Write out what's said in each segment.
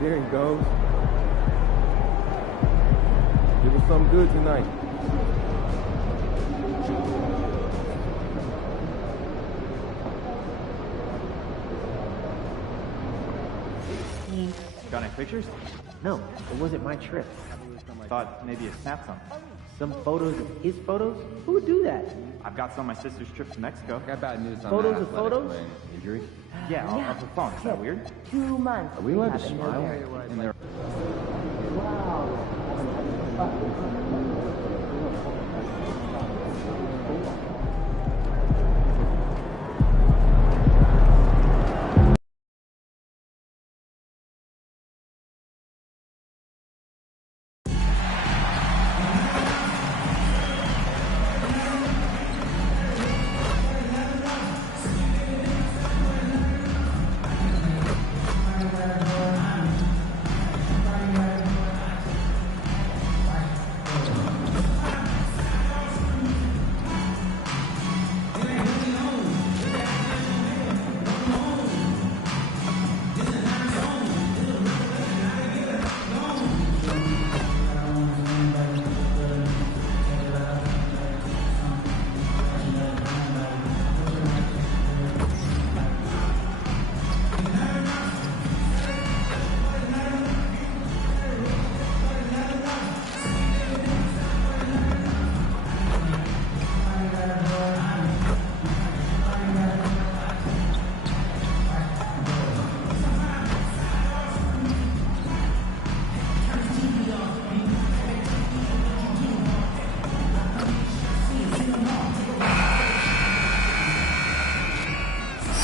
There he goes. Give us something good tonight. Got any pictures? No, it wasn't my trip. Thought maybe you snapped some. Some photos of his photos? Who would do that? I've got some of my sister's trip to Mexico. Got bad news on Photos that. of photos? Injury? Yeah, off her phone. Is that weird? 2 months. Are we allowed to haven't smile been in there? Wow.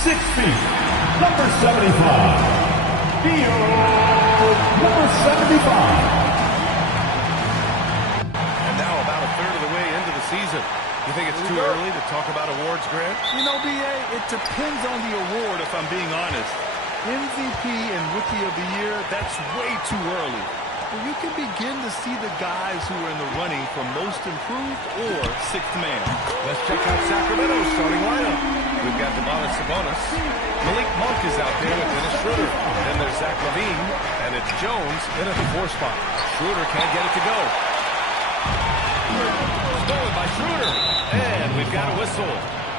6 feet, number 75. Theo, number 75. And now about a third of the way into the season. You think it's too early to talk about awards, Grant? You know, B.A., it depends on the award, if I'm being honest. MVP and Rookie of the Year, that's way too early. But you can begin to see the guys who are in the running for Most Improved or Sixth Man. Let's check out Sacramento's starting lineup. We've got Demonis Sabonis. Malik Monk is out there with Dennis Schroeder. Then there's Zach LaVine, and it's Jones in at the 4 spot. Schroeder can't get it to go. Stolen by Schroeder. And we've got a whistle.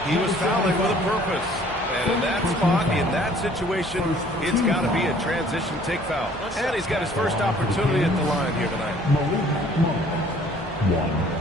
He was fouling with a purpose. And in that spot, in that situation, it's got to be a transition take foul. And he's got his first opportunity at the line here tonight. Malik Monk, 1.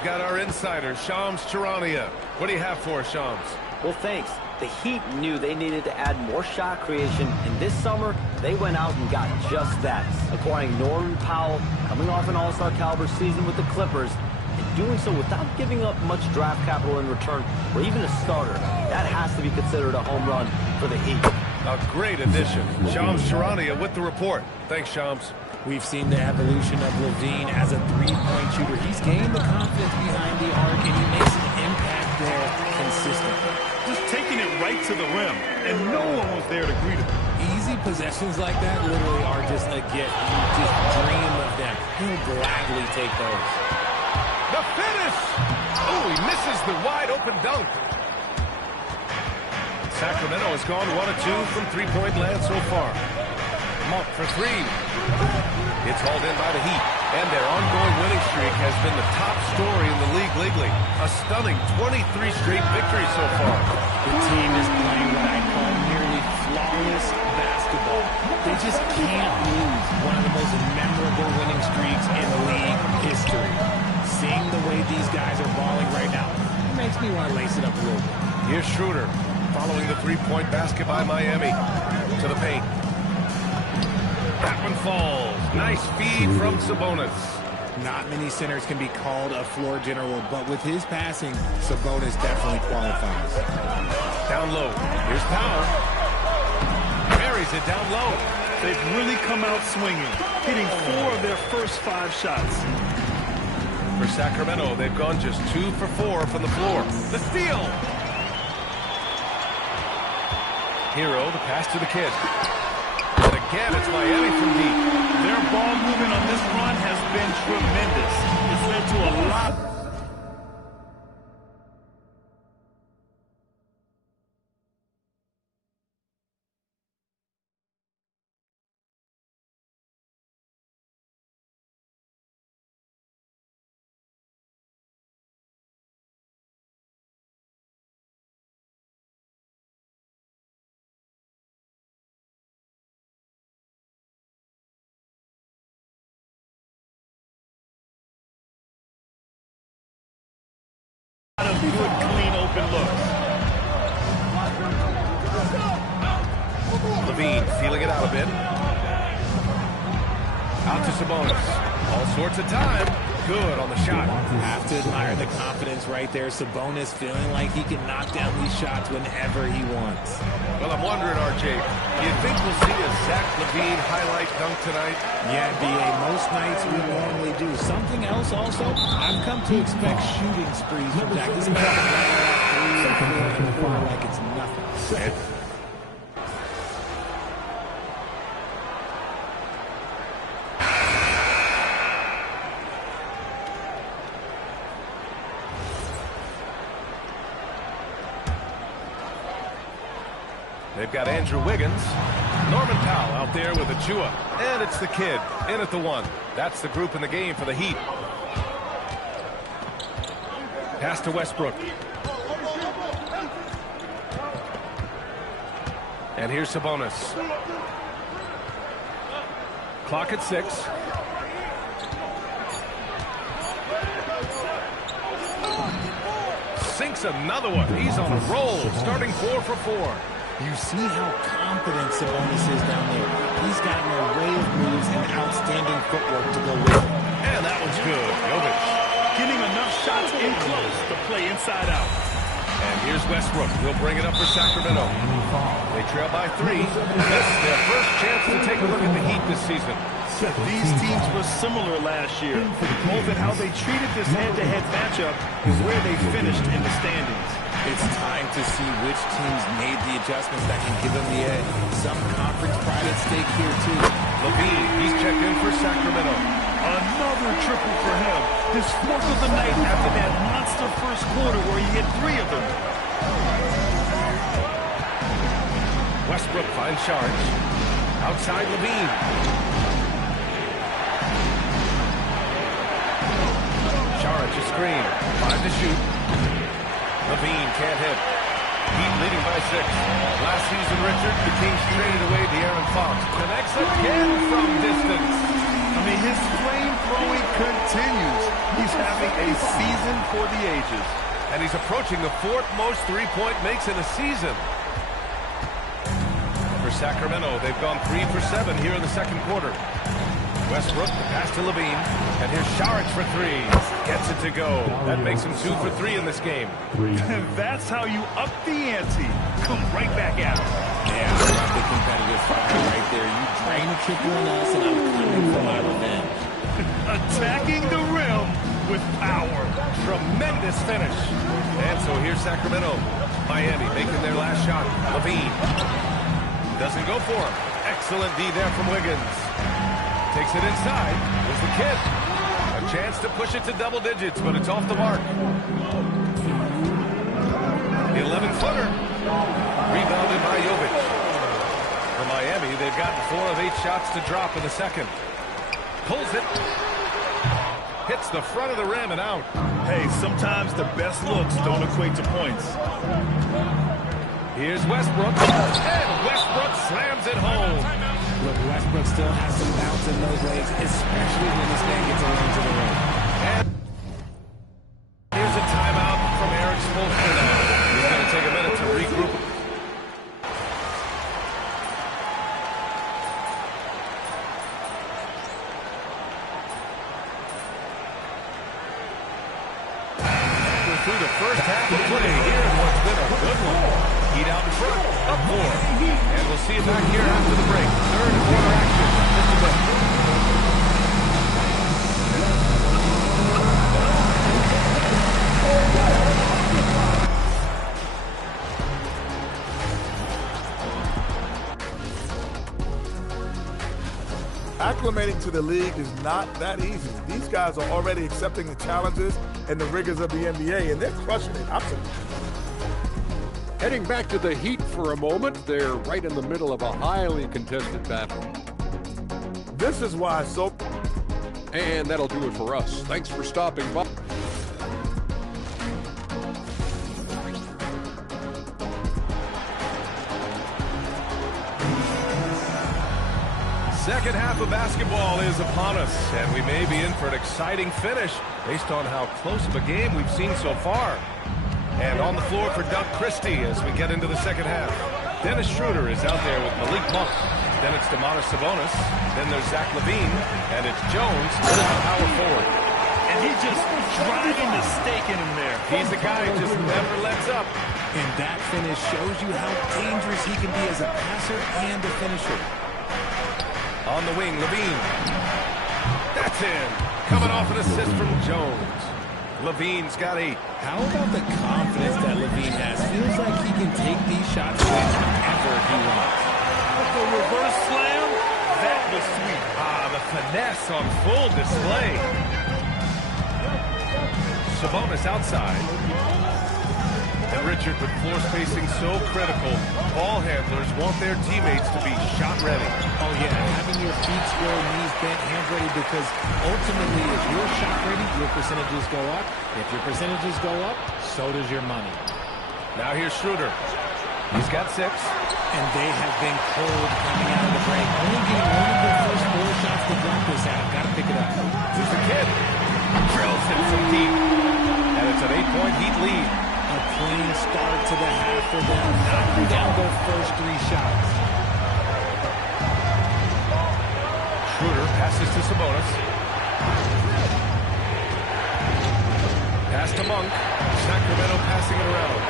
we've got our insider, Shams Charania. What do you have for us, Shams? Well, thanks. The Heat knew they needed to add more shot creation, and this summer, they went out and got just that, acquiring Norman Powell, coming off an all-star caliber season with the Clippers, and doing so without giving up much draft capital in return, or even a starter. That has to be considered a home run for the Heat. A great addition. Shams Charania with the report. Thanks, Shams. We've seen the evolution of Levine as a three-point shooter. He's gained the confidence behind the arc, and he makes an impact there consistently. Just taking it right to the rim, and no one was there to greet him. Easy possessions like that literally are just a gift. You just dream of them. He'll gladly take those. The finish! Oh, he misses the wide-open dunk. Sacramento has gone 1 of 2 from three-point land so far. Monk for three. It's hauled in by the Heat, and their ongoing winning streak has been the top story in the league lately. A stunning 23 straight victories so far. The team is playing what I call nearly flawless basketball. They just can't lose. One of the most memorable winning streaks in league history. Seeing the way these guys are balling right now, it makes me want to lace it up a little bit. Here's Schroeder following the three-point basket by Miami to the paint. That one falls. Nice feed from Sabonis. Not many centers can be called a floor general, but with his passing, Sabonis definitely qualifies. Down low. Here's Powell. Buries it down low. They've really come out swinging, hitting 4 of their first 5 shots. For Sacramento, they've gone just 2 for 4 from the floor. The steal. Hero, the pass to the kid. And again, it's Miami from deep. Their ball movement on this run has been tremendous. It's led to a lot. Of good, clean, open looks. Levine feeling it out a bit. Out to Sabonis. All sorts of time. Good on the shot. Have to admire the confidence right there. Sabonis feeling like he can knock down these shots whenever he wants. Well, I'm wondering, RJ, do you think we'll see a Zach LaVine highlight dunk tonight? Yeah, B.A., most nights we normally do. Something else also, I've come to expect shooting sprees from Zach. This guy's laying out 3 or 4 like it's nothing. They've got Andrew Wiggins. Norman Powell out there with Achua. And it's the kid in at the 1. That's the group in the game for the Heat. Pass to Westbrook. And here's Sabonis. Clock at 6. Sinks another one. He's on a roll, starting 4 for 4. You see how confident Sabonis is down there. He's got an array of moves and outstanding footwork to go with it. And that one's good. Jovic. Getting enough shots in close to play inside out. And here's Westbrook. He'll bring it up for Sacramento. They trail by 3. This is their first chance to take a look at the Heat this season. These teams were similar last year, both in how they treated this head-to-head matchup and where they finished in the standings. It's time to see which teams made the adjustments that can give them the edge. Some conference pride at stake here, too. Levine, he's checked in for Sacramento. Another triple for him. His 4th of the night after that monster first quarter where he hit 3 of them. Westbrook finds charge. Outside Levine. Charge a screen. 5 to shoot. Levine can't hit. Heat leading by 6. Last season, Richard, the Kings traded away De'Aaron Fox. Connects again from distance. I mean, his flame-throwing continues. He's having a season for the ages. And he's approaching the 4th most three-point makes in a season. For Sacramento, they've gone 3 for 7 here in the second quarter. Westbrook, the pass to Levine, and here's Saric for 3. Gets it to go. That makes him 2 for 3 in this game. And that's how you up the ante. Come right back at him. Yeah, I love the competitive fire right there. You drain a triple on us, and I'm coming for my revenge. Attacking the rim with power. Tremendous finish. And so here's Sacramento. Miami making their last shot. Levine. Doesn't go for him. Excellent D there from Wiggins. Takes it inside. There's the kid. A chance to push it to double digits, but it's off the mark. The 11-footer. Rebounded by Jovic. For Miami, they've gotten 4 of 8 shots to drop in the second. Pulls it. Hits the front of the rim and out. Hey, sometimes the best looks don't equate to points. Here's Westbrook. And Westbrook slams it home. Look, Westbrook still has some bounce in those legs, especially when this man gets around to the rim. And here's a timeout from Eric Spoelstra now. He's going to take a minute to regroup. We're through the first half of play here in what's been a good one. Heat out in front, up 4. And we'll see you back here after the break. Third quarter action. Just a bit. Acclimating to the league is not that easy. These guys are already accepting the challenges and the rigors of the NBA, and they're crushing it. Absolutely. Heading back to the Heat for a moment, they're right in the middle of a highly contested battle. This is why it's so... And that'll do it for us. Thanks for stopping by. Second half of basketball is upon us, and we may be in for an exciting finish based on how close of a game we've seen so far. And on the floor for Doug Christie as we get into the second half. Dennis Schroeder is out there with Malik Monk. Then it's Domantas Sabonis. Then there's Zach LaVine. And it's Jones as the power forward. And he just driving the stake in him there. He's the guy who just never lets up. And that finish shows you how dangerous he can be as a passer and a finisher. On the wing, LaVine. That's in. Coming off an assist from Jones. LaVine's got 8. How about the confidence that LaVine has? Feels like he can take these shots whenever he wants. The reverse slam, that was sweet. The finesse on full display. Sabonis outside. And Richard, with floor spacing so critical, ball handlers want their teammates to be shot ready. Oh yeah, having your feet square, knees bent, hands ready, because ultimately if you're shot ready, your percentages go up. If your percentages go up, so does your money. Now here's Schroeder. He's got 6. And they have been cold coming out of the break. Only getting one of their first 4 shots to drop this out. Got to pick it up. Here's the kid. Drills it from deep. And it's an 8-point Heat lead. A clean start to the half for them, knocking down their first 3 shots. Schroeder passes to Sabonis. Pass to Monk. Sacramento passing it around.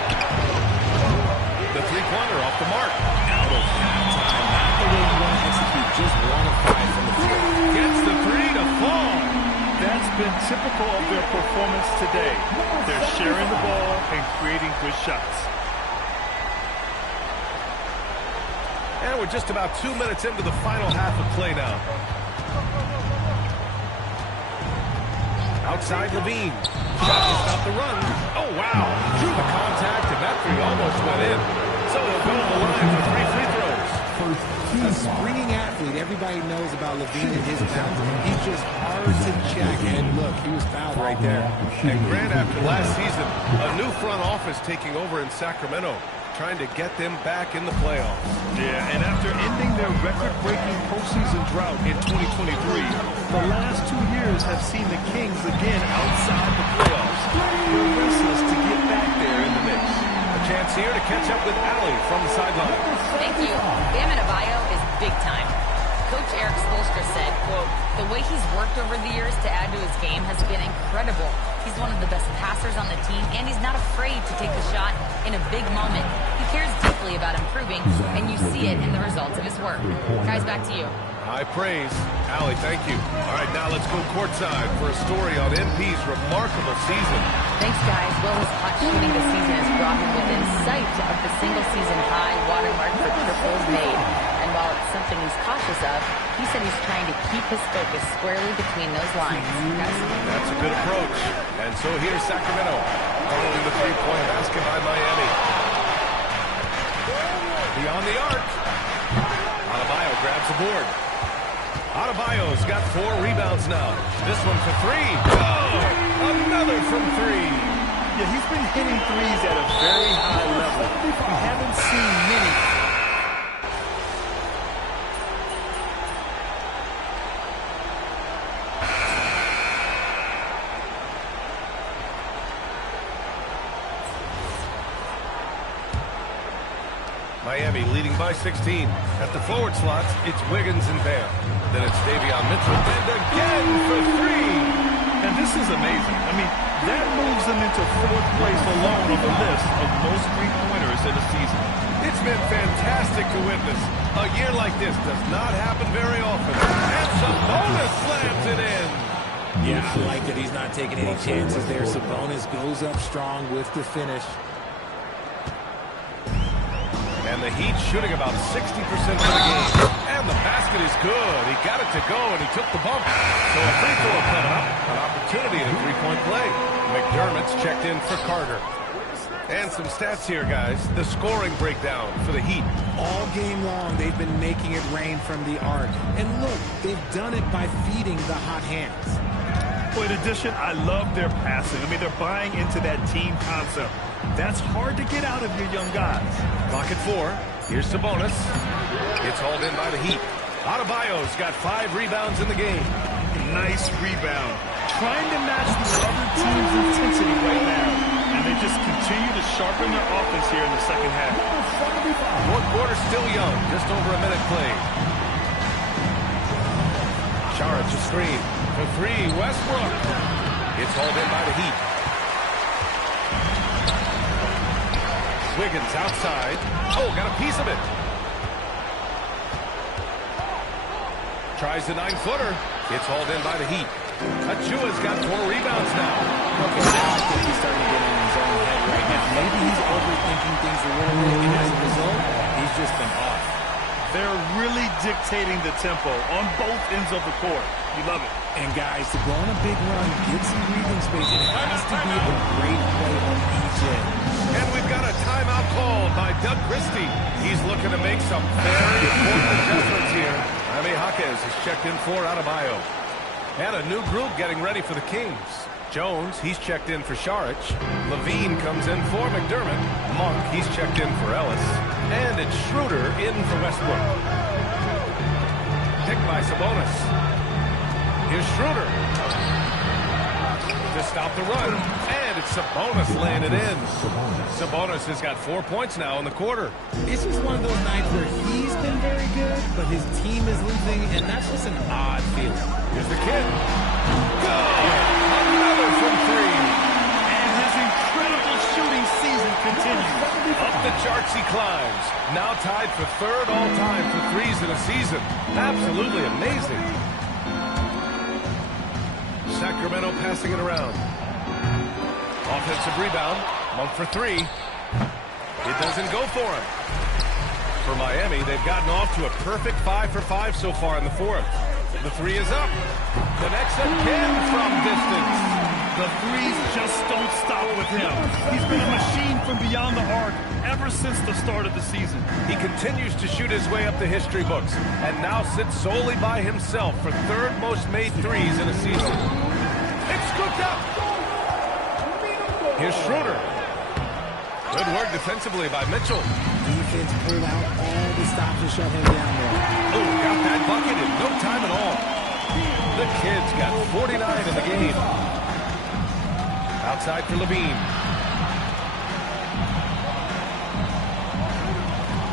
The 3-pointer off the mark. Out of halftime. Not the way you want to execute. Just 1 of 5 from the field. Gets the 3 to fall. That's been typical of their performance today. They're sharing the ball and creating good shots. And we're just about 2 minutes into the final half of play now. Outside LaVine. Shot to stop the run. Oh, wow. Drew the contact, and that 3 almost went in. So they'll go to the line for 3 free throws. A sprinting athlete. Everybody knows about LaVine and his bounce. He's just hard to check. And look, he was fouled right there. And Grant, after last season, a new front office taking over in Sacramento, trying to get them back in the playoffs. Yeah, and after ending their record-breaking postseason drought in 2023, the last 2 years have seen the Kings again outside the playoffs. They're restless to get back there in the mix. A chance here to catch up with Allie from the sideline. Thank you. Bam Adebayo is big time. Coach Eric Spoelstra said, quote, "The way he's worked over the years to add to his game has been incredible. He's one of the best passers on the team, and he's not afraid to take the shot in a big moment. He cares deeply about improving, and you see it in the results of his work." Guys, back to you. High praise. Allie, thank you. All right, now let's go courtside for a story on MP's remarkable season. Thanks, guys. Well, his hot shooting this season has brought him within sight of the single-season high watermark for triples made. And while it's something he's cautious of, he said he's trying to keep his focus squarely between those lines. Guys. That's a good approach. And so here's Sacramento, following the three-point basket by Miami. Beyond the arc. Adebayo grabs the board. Adebayo's got 4 rebounds now. This one for 3. Oh, another from 3. Yeah, he's been hitting threes at a very high level. We haven't seen many. Miami leading by 16. At the forward slots, it's Wiggins and Bam. Then it's Davion Mitchell. And again for 3. And this is amazing. I mean, that moves them into 4th place alone on the list of most three-pointers in the season. It's been fantastic to witness. A year like this does not happen very often. And Sabonis slams it in. Yeah, I like that he's not taking any chances there. Sabonis goes up strong with the finish. And the Heat shooting about 60% for the game. And the basket is good. He got it to go, and he took the bump. So a free throw coming up. An opportunity in a three-point play. McDermott's checked in for Carter. And some stats here, guys. The scoring breakdown for the Heat. All game long, they've been making it rain from the arc. And look, they've done it by feeding the hot hands. Well, in addition, I love their passing. I mean, they're buying into that team concept. That's hard to get out of your young guys. Clock at 4. Here's Sabonis. It's hauled in by the Heat. Adebayo's got 5 rebounds in the game. Nice rebound. Trying to match the other team's intensity right now. And they just continue to sharpen their offense here in the second half. Fourth quarter still young. Just over a minute played. Saric a screen. For 3, Westbrook. It's hauled in by the Heat. Wiggins outside. Oh, got a piece of it. Tries the 9-footer. It's hauled in by the Heat. Achua's got 4 rebounds now. Okay, I think he's starting to get in his own head right now. Maybe he's overthinking things a little bit, and as a result, he's just been off. They're really dictating the tempo on both ends of the court. You love it. And guys, to go on a big run, get some breathing space, it has to be a great play on each end. And we've got a timeout called by Doug Christie. He's looking to make some very important adjustments here. Jaime Jaquez is checked in for Adebayo. And a new group getting ready for the Kings. Jones, he's checked in for Saric. Levine comes in for McDermott. Monk, he's checked in for Ellis. And it's Schroeder in for Westbrook. Picked by Sabonis. Here's Schroeder. To stop the run. And it's Sabonis laying it in. Sabonis has got 4 points now in the quarter. It's just one of those nights where he's been very good, but his team is losing, and that's just an odd feeling. Here's the kid. Go! Another from 3. And his incredible shooting season continues. Up the charts he climbs. Now tied for 3rd all-time for threes in a season. Absolutely amazing. Sacramento passing it around. Offensive rebound. Monk for 3. It doesn't go for him. For Miami, they've gotten off to a perfect 5 for 5 so far in the 4th. The 3 is up. Connects again from distance. The threes just don't stop with him. He's been a machine from beyond the arc ever since the start of the season. He continues to shoot his way up the history books and now sits solely by himself for 3rd most made threes in a season. It's scooped up. Here's Schroeder. Good work defensively by Mitchell. Defense pulled out all the stops to shut him down there. that bucket in no time at all. The Kid's got 49 in the game. Outside for Levine.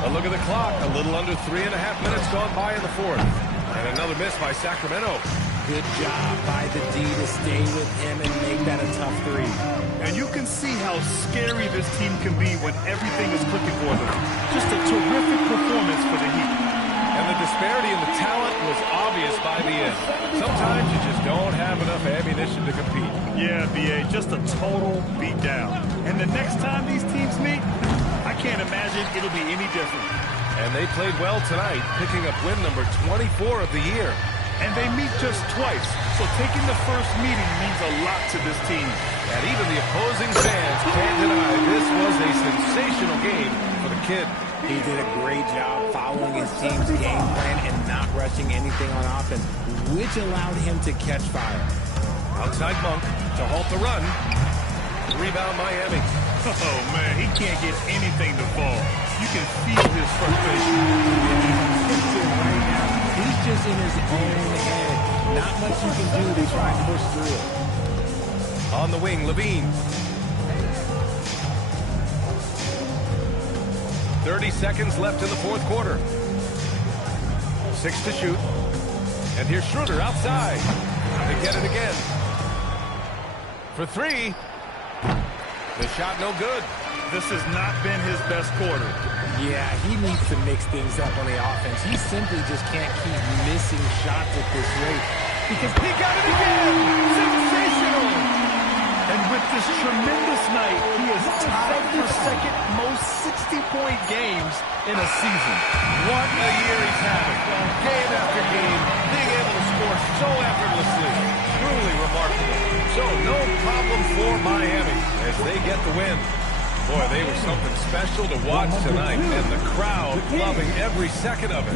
A look at the clock. A little under 3.5 minutes gone by in the fourth. And another miss by Sacramento. Good job by the D to stay with him and make that a tough three. And you can see how scary this team can be when everything is clicking for them. Just a terrific performance for the Heat. And the disparity in the talent was obvious by the end. Sometimes you just don't have enough ammunition to compete. Yeah, B.A., just a total beatdown. And the next time these teams meet, I can't imagine it'll be any different. And they played well tonight, picking up win number 24 of the year. And they meet just twice, so taking the first meeting means a lot to this team. And even the opposing fans can't deny this was a sensational game for the Kid. He did a great job following his team's game plan and not rushing anything on offense, which allowed him to catch fire. Outside Monk to halt the run. Rebound Miami. Oh, man, he can't get anything to fall. You can feel his frustration. Right now, he's just in his own head. Not much you can do to try and push through it. On the wing, Levine. 30 seconds left in the fourth quarter. 6 to shoot. And here's Schroeder outside. They get it again. For 3. The shot no good. This has not been his best quarter. Yeah, he needs to mix things up on the offense. He simply just can't keep missing shots at this rate. Because he got it again! Sensational! And with this tremendous night, he is tied for second most 60-point games in a season. What a year he's having. Game after game, being able to score so effortlessly. Truly remarkable. So no problem for Miami as they get the win. Boy, they were something special to watch tonight, and the crowd loving every second of it.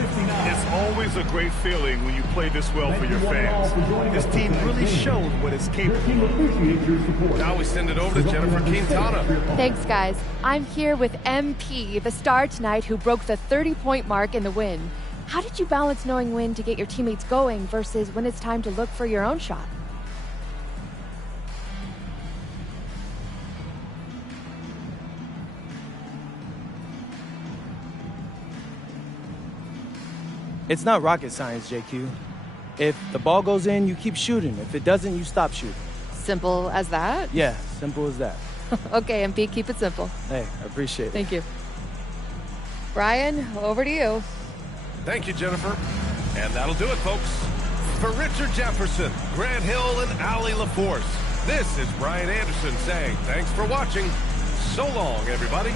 It's always a great feeling when you play this well for your fans. This team really showed what it's capable of. Now we send it over to Jennifer Quintana. Thanks, guys. I'm here with MP, the star tonight who broke the 30-point mark in the win. How did you balance knowing when to get your teammates going versus when it's time to look for your own shot? It's not rocket science, JQ. If the ball goes in, you keep shooting. If it doesn't, you stop shooting. Simple as that? Yeah, simple as that. Okay, MP, keep it simple. Hey, I appreciate it. Thank you. Brian, over to you. Thank you, Jennifer. And that'll do it, folks. For Richard Jefferson, Grant Hill, and Allie LaForce, this is Brian Anderson saying thanks for watching. So long, everybody.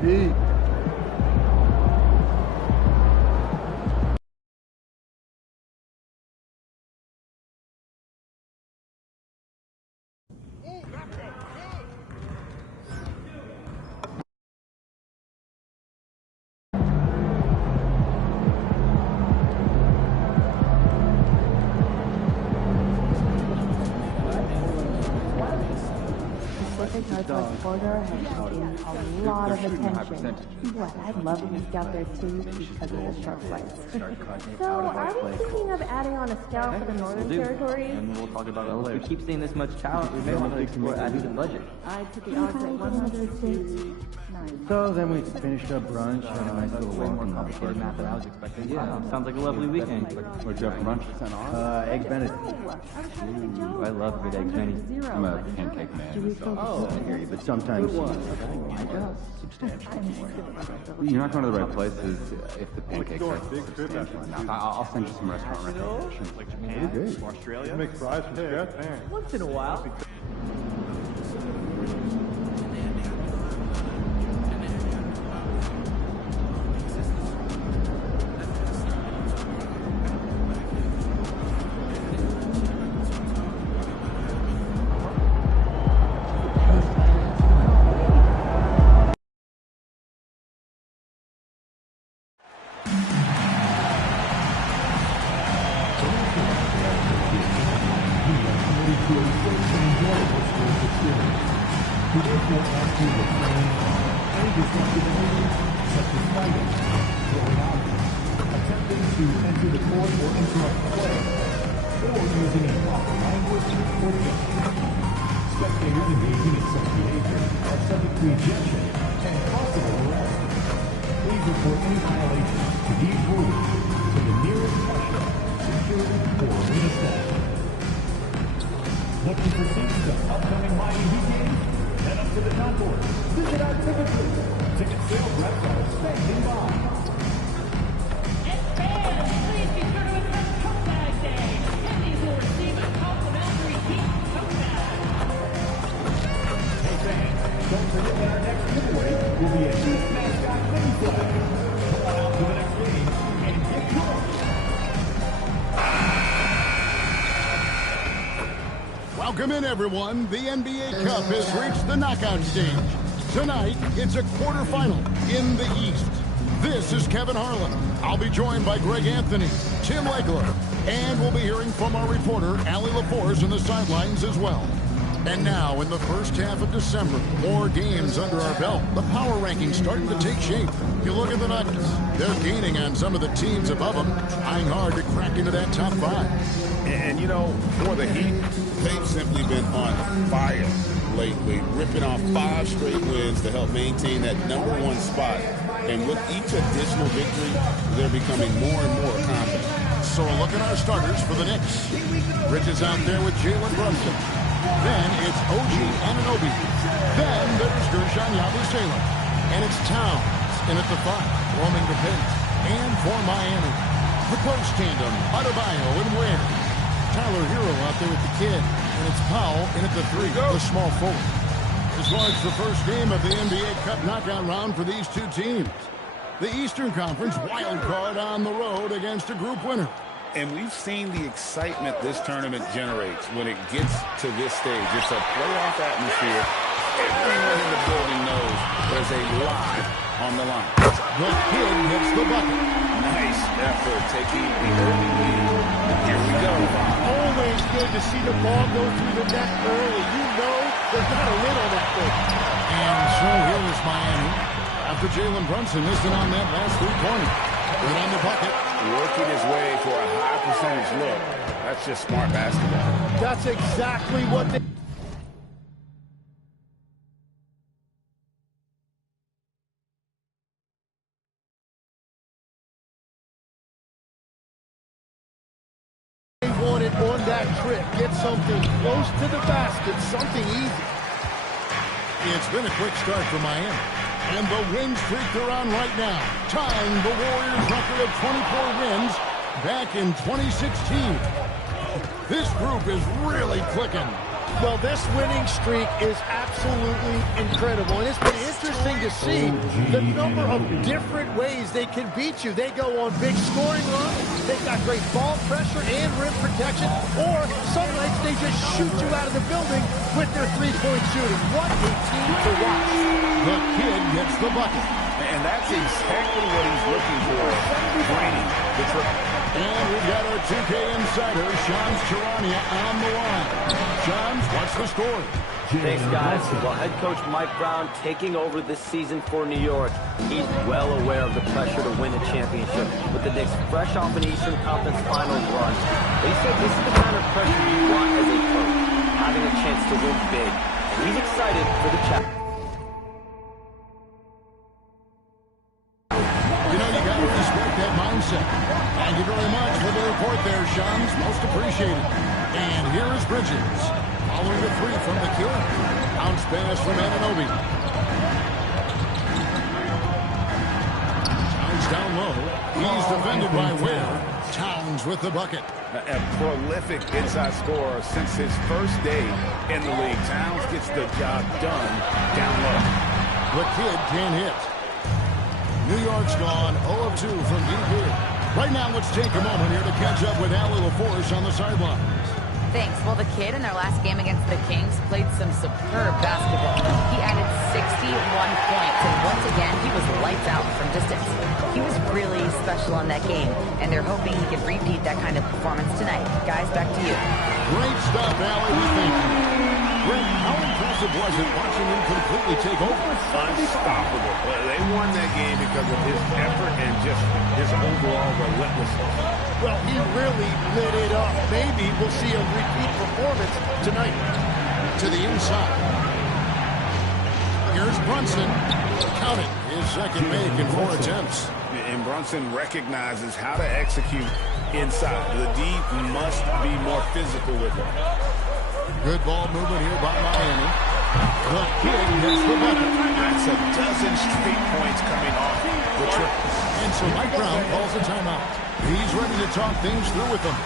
Pete. Porter has gotten a lot of attention. What, I'd love to be out there too because of the sharp lights. So, are we thinking of adding on a scout for the Northern Territory? And we'll talk about it later. If we keep seeing this much talent, we may want to explore adding to the budget. I took the odds at 100 to 9. So then we finished up brunch, had a nice little walk and complicated map than I was expecting. Yeah, sounds like a lovely weekend. What'd you have for lunch? Egg Benedict. Ooh, I love good egg benny. I'm a pancake man. So I hear you, but sometimes you're not going to the right places if the pancakes are substantial enough. I'll send you some restaurant recommendations. Like Japan, Australia. Make fries from scratch. once in a while. Attempting to enter the court or interrupt play, or using improper language or gesture. Spectators engaging in such behavior are subject to ejection and possible arrest. Please report any violation to these rules to the nearest usher, security, or arena staff. Looking for seats to upcoming MyCareer games? Head up to the concourse. Visit our ticket booth. Ticket sales reps are standing by. Please be sure to attend Coat Bag Day. Attendees will receive a complimentary Heat Coat Bag. Hey fans, don't forget that our next giveaway will be a Heat mascot mini flag. Come on out to the next game and get yours. Welcome in, everyone. The NBA Cup has reached the knockout stage. Tonight, it's a quarterfinal in the East. This is Kevin Harlan. I'll be joined by Greg Anthony, Tim Legler, and we'll be hearing from our reporter, Allie LaForce, on the sidelines as well. And now, in the first half of December, more games under our belt. The power rankings starting to take shape. You look at the Nuggets. They're gaining on some of the teams above them, trying hard to crack into that top five. And, you know, for the Heat, they've simply been on fire lately, ripping off 5 straight wins to help maintain that #1 spot. And with each additional victory, they're becoming more and more confident. So look at our starters for the Knicks. Bridges out there with Jalen Brunson. Then it's OG Anunoby. Then there's Gershon Yabusele. And it's Towns in at the 5, roaming the paint. And for Miami, the post tandem, Adebayo and Ware. Tyler Hero out there with the kid. And it's Powell in at the 3, the small forward. As far as the first game of the NBA Cup knockout round for these two teams. The Eastern Conference wild card on the road against a group winner. And we've seen the excitement this tournament generates when it gets to this stage. It's a playoff atmosphere. Everyone in the building knows there's a lot on the line. The kid hits the bucket. Nice effort taking the early lead. Here we go. Always good to see the ball go through the net early. You know there's not a lid on that thing. And so here is Miami. After Jalen Brunson missing on that last three-pointer. Right on the bucket. Working his way for a high percentage look. That's just smart basketball. That's exactly what they... wanted on that trip. Get something close to the basket, something easy. It's been a quick start for Miami. And the win streak they're on right now, tying the Warriors' record of 24 wins back in 2016. This group is really clicking. Well, this winning streak is absolutely incredible, and it's been interesting to see the number of different ways they can beat you. They go on big scoring runs, they've got great ball pressure and rim protection, or some nights they just shoot you out of the building with their three-point shooting. What a team to watch. The kid gets the bucket. And that's exactly what he's looking for, draining the triple. And we've got our 2K insider, Shams Charania, on the line. Shams, what's the story? Thanks, guys. Well, head coach Mike Brown taking over this season for New York. He's well aware of the pressure to win a championship, with the Knicks fresh off an Eastern Conference Finals run. He said this is the kind of pressure you want as a coach, having a chance to win big. And he's excited for the challenge. You got to respect that mindset. Thank you very much for the report there, Sean. Most appreciated. And here is Bridges. Following the three from the kid. Bounce pass from Anunoby. Towns down low. He's defended by Ware. Towns with the bucket. A prolific inside scorer since his first day in the league. Towns gets the job done down low. The kid can't hit. New York's gone 0 of 2 from deep here. Right now, let's take a moment here to catch up with Allie LaForce on the sidelines. Thanks. Well, the kid in their last game against the Kings played some superb basketball. He added 61 points, and once again, he was lights out from distance. He was really special on that game, and they're hoping he can repeat that kind of performance tonight. Guys, back to you. Great stuff, Allie. We thank you. Brent, how impressive was it watching him completely take over? Unstoppable. They won that game because of his effort and just his overall relentlessness. Well, he really lit it up. Maybe we'll see a repeat performance tonight. To the inside. Here's Brunson. Count it. His second make in 4 attempts. And Brunson recognizes how to execute inside. The D must be more physical with it. Good ball movement here by Miami. The kid hits the bucket. That's a dozen straight points coming off the triples. And so Mike Brown calls a timeout. He's ready to talk things through with them.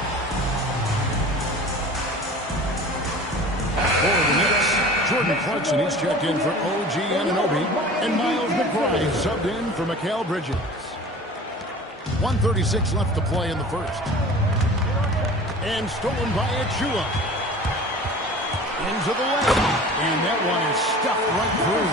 For the Knicks, Jordan Clarkson, he's checked in for OG Anunoby, and Miles McBride subbed in for Mikal Bridges. 1:36 left to play in the first. And stolen by Achua. Into the lane. And that one is stuffed right through.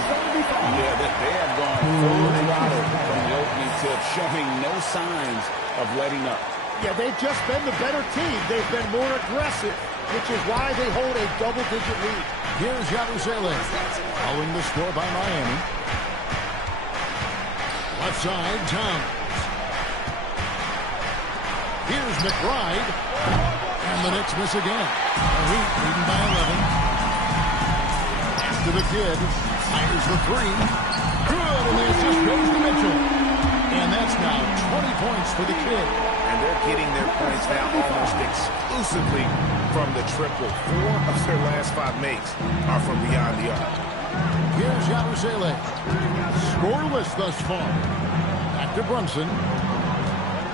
Yeah, they have gone forward and out from the opening tip, showing no signs of letting up. Yeah, they've just been the better team. They've been more aggressive, which is why they hold a double-digit lead. Here's Yabusele, following the score by Miami. Left side, Towns. Here's McBride. And the Knicks miss again. The Heat leading by 11. To the kid. Fires the three. Good, and the assist goes to Mitchell. And that's now 20 points for the kid. And they're getting their points now almost exclusively from the triple. 4 of their last 5 makes are from beyond the arc. Here's Yabusele. Scoreless thus far. Back to Brunson.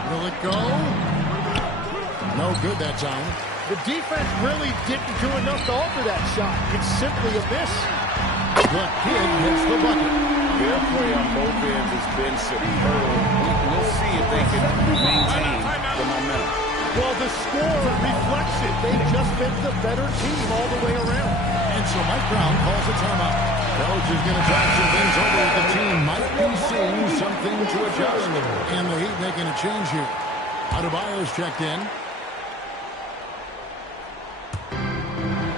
Will it go? No good that time. The defense really didn't do enough to alter that shot. It's simply a miss. The kid hits the bucket. Their play on both ends has been superb. We'll see if they can maintain the momentum. Well, the score reflects it. They've just been the better team all the way around. And so Mike Brown calls a timeout. Coach is going to talk some things over with the team. Might be seeing something to adjust. And the Heat making a change here. Adebayo's checked in.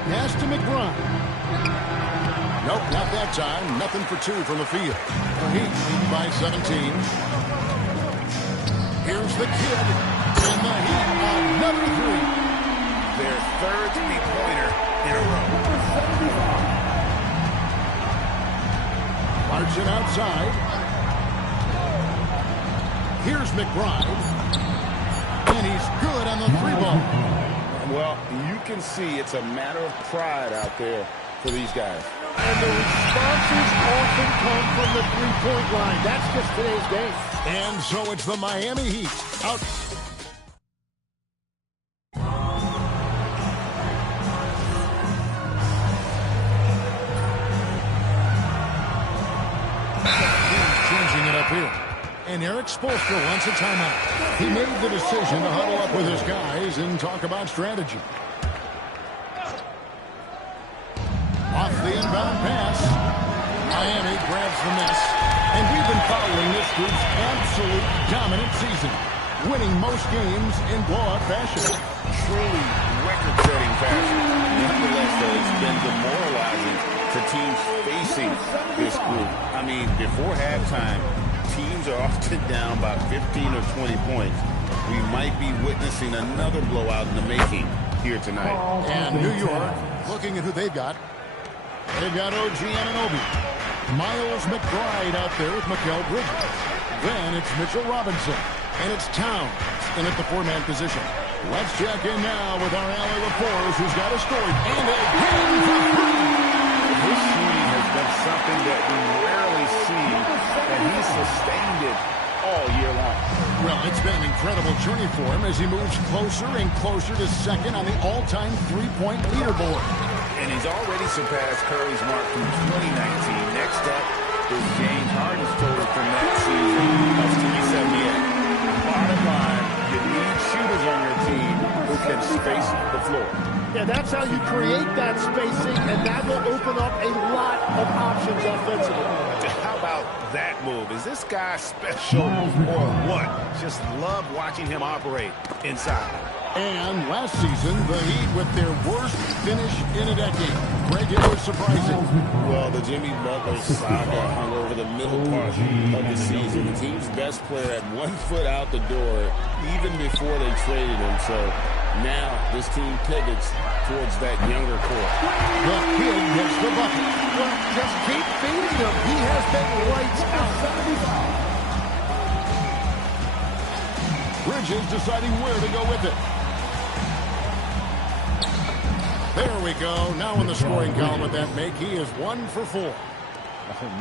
Pass to McBride. Nope, not that time. Nothing for 2 from the field. The Heat lead by 17. Here's the kid. And the Heat, another 3. Their third three-pointer in a row. Clarkson outside. Here's McBride. And he's good on the 3-ball. Well, you can see it's a matter of pride out there for these guys. And the responses often come from the three-point line. That's just today's game. And so it's the Miami Heat out. Changing it up here. And Eric Spoelstra wants a timeout. He made the decision to huddle up with his guys and talk about strategy. Off the inbound pass. Miami grabs the miss. And we've been following this group's absolute dominant season, winning most games in blowout fashion. Truly record-setting fashion. Nonetheless, though, it's been demoralizing to teams facing this group. I mean, before halftime, teams are often down by 15 or 20 points. We might be witnessing another blowout in the making here tonight. And New York, looking at who they've got. They've got OG Anunoby. Miles McBride out there with Mikal Bridges. Then it's Mitchell Robinson. And it's Towns in at the 4-man position. Let's check in now with our LA reporters who's got a story. And again for three. His shooting has been something that we rarely see, and he's sustained it all year long. Well, it's been an incredible journey for him as he moves closer and closer to second on the all-time three-point leaderboard. And he's already surpassed Curry's mark from 2019. Next up is James Harden's total from that season. That's 378. Bottom line, you need shooters on your team who can space the floor. Yeah, that's how you create that spacing, and that will open up a lot of options offensively. How about that move? Is this guy special or what? Just love watching him operate inside. And last season, the Heat with their worst finish in a decade. Regular surprising. Well, the Jimmy Butler saga hung over the middle part of the season. The team's best player had 1 foot out the door even before they traded him. So now this team pivots towards that younger core. The kid gets the bucket. Well, just keep feeding him. He has been lights out. Bridges deciding where to go with it. There we go. Now in the scoring column with that make, he is 1 for 4.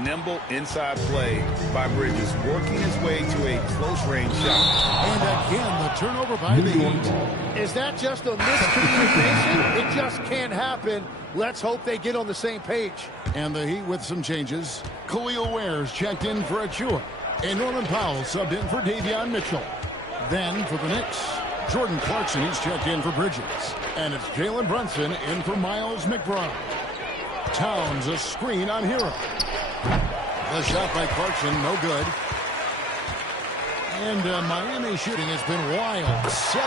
Nimble inside play by Bridges, working his way to a close-range shot. And again, the turnover by the Heat. Is that just a miscommunication? It just can't happen. Let's hope they get on the same page. And the Heat with some changes. Khalil Ware's checked in for Achua. And Norman Powell subbed in for Davion Mitchell. Then for the Knicks, Jordan Clarkson, he's checked in for Bridges. And it's Jalen Brunson in for Miles McBride. Towns a screen on Hero. The shot by Clarkson, no good. And Miami shooting has been wild. 76%.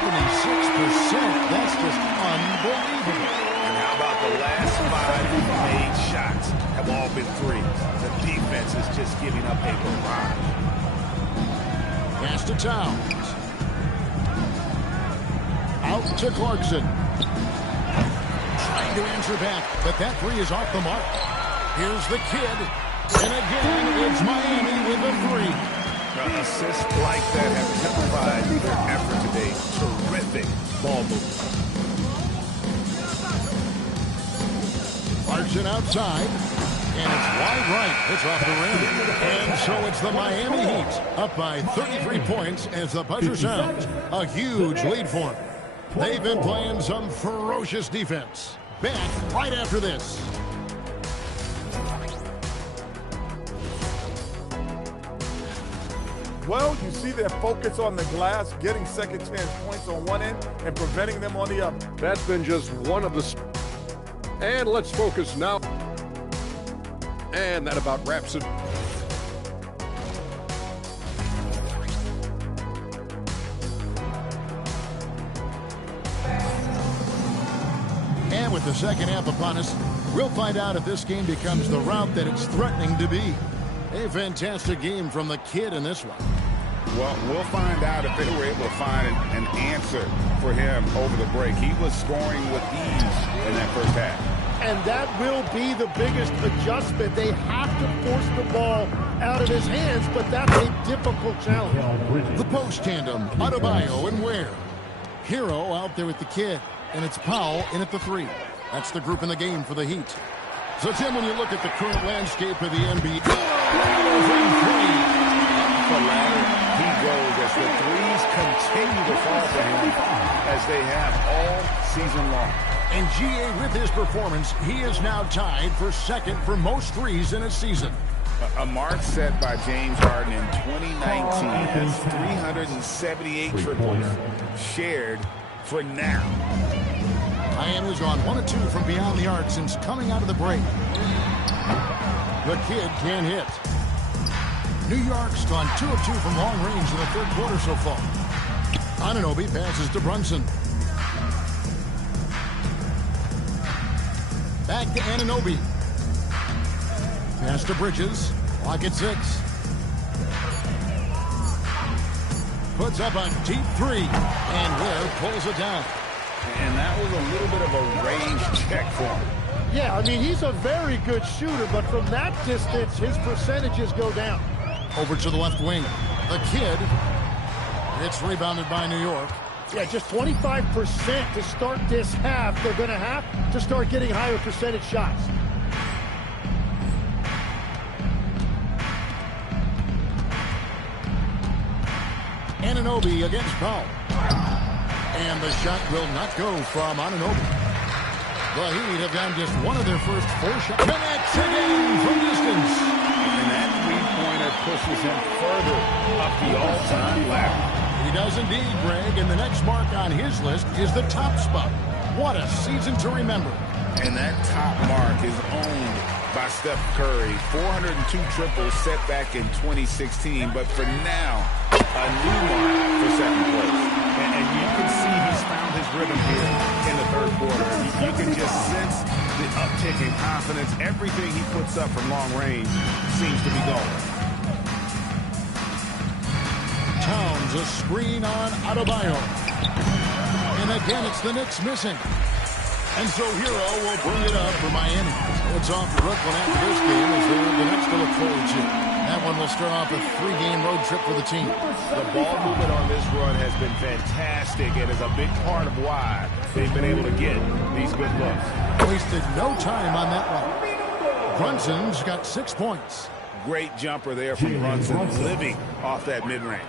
That's just unbelievable. And how about the last 5 made shots have all been threes. The defense is just giving up a barrage. Pass to Towns. Out to Clarkson. Trying to answer back, but that 3 is off the mark. Here's the kid. And again, it's Miami with a 3. Assists like that have typified their effort today. Terrific ball movement. Clarkson outside. And it's wide right. It's off the rim. And so it's the Miami Heat up by 33 points as the buzzer sounds. A huge lead for them. They've been playing some ferocious defense. Back right after this. Well, you see their focus on the glass, getting second chance points on one end and preventing them on the other. That's been just one of the... And let's focus now. And that about wraps it. And with the second half upon us, we'll find out if this game becomes the route that it's threatening to be. A fantastic game from the kid in this one. Well, we'll find out if they were able to find an answer for him over the break. He was scoring with ease in that first half. And that will be the biggest adjustment. They have to force the ball out of his hands, but that's a difficult challenge. The post tandem, Adebayo and Ware. Hero out there with the kid, and it's Powell in at the 3. That's the group in the game for the Heat. So, Tim, when you look at the current landscape of the NBA, The ladder, he goes as the threes continue to fall for him as they have all season long. And GA, with his performance, he is now tied for second for most threes in a season. A mark set by James Harden in 2019 as 378 triples shared for now. Miami's gone 1 of 2 from beyond the arc since coming out of the break. The kid can't hit. New York's gone 2 of 2 from long range in the third quarter so far. Anunoby passes to Brunson. Back to Anunoby. Pass to Bridges. Clock at 6. Puts up a deep 3. And Ware pulls it down. And that was a little bit of a range check for him. Yeah, I mean, he's a very good shooter, but from that distance, his percentages go down. Over to the left wing. The kid. It's rebounded by New York. Yeah, just 25% to start this half. They're going to have to start getting higher percentage shots. Anunoby against Powell. And the shot will not go from Anunoby. The Heat have gotten just one of their first 4 shots. Connects again from distance. And that three-pointer pushes him further up the all-time ladder. He does indeed, Greg, and the next mark on his list is the top spot. What a season to remember. And that top mark is owned by Steph Curry. 402 triples set back in 2016, but for now, a new mark for second place. And you can see he's found his rhythm here in the third quarter. You can just sense the uptick in confidence. Everything he puts up from long range seems to be going. Towns, a screen on Adebayo. And again, it's the Knicks missing. And so Hero will bring it up for Miami. It's off to Brooklyn after this game as they have the Knicks to look forward to. That one will start off a 3-game road trip for the team. The ball movement on this run has been fantastic and is a big part of why they've been able to get these good looks. Wasted no time on that one. Brunson's got 6 points. Great jumper there from Brunson, living off that mid-range.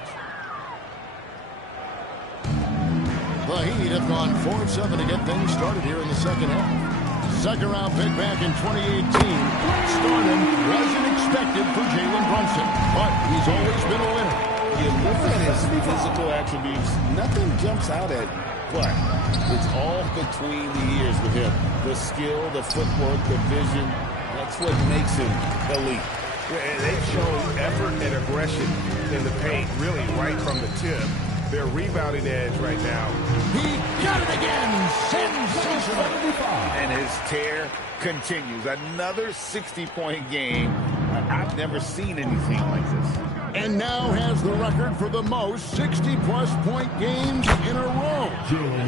The Heat have gone 4 of 7 to get things started here in the second half. Second round pick back in 2018. Stardom wasn't expected for Jalen Brunson, but he's always been a winner. You look at his physical attributes, nothing jumps out at you, but it's all between the ears with him. The skill, the footwork, the vision, that's what makes him elite. And they've shown effort and aggression in the paint, really right from the tip. Their rebounding edge right now. He got it again! Sensational! And his tear continues. Another 60-point game. I've never seen anything like this. And now has the record for the most 60-plus point games in a row.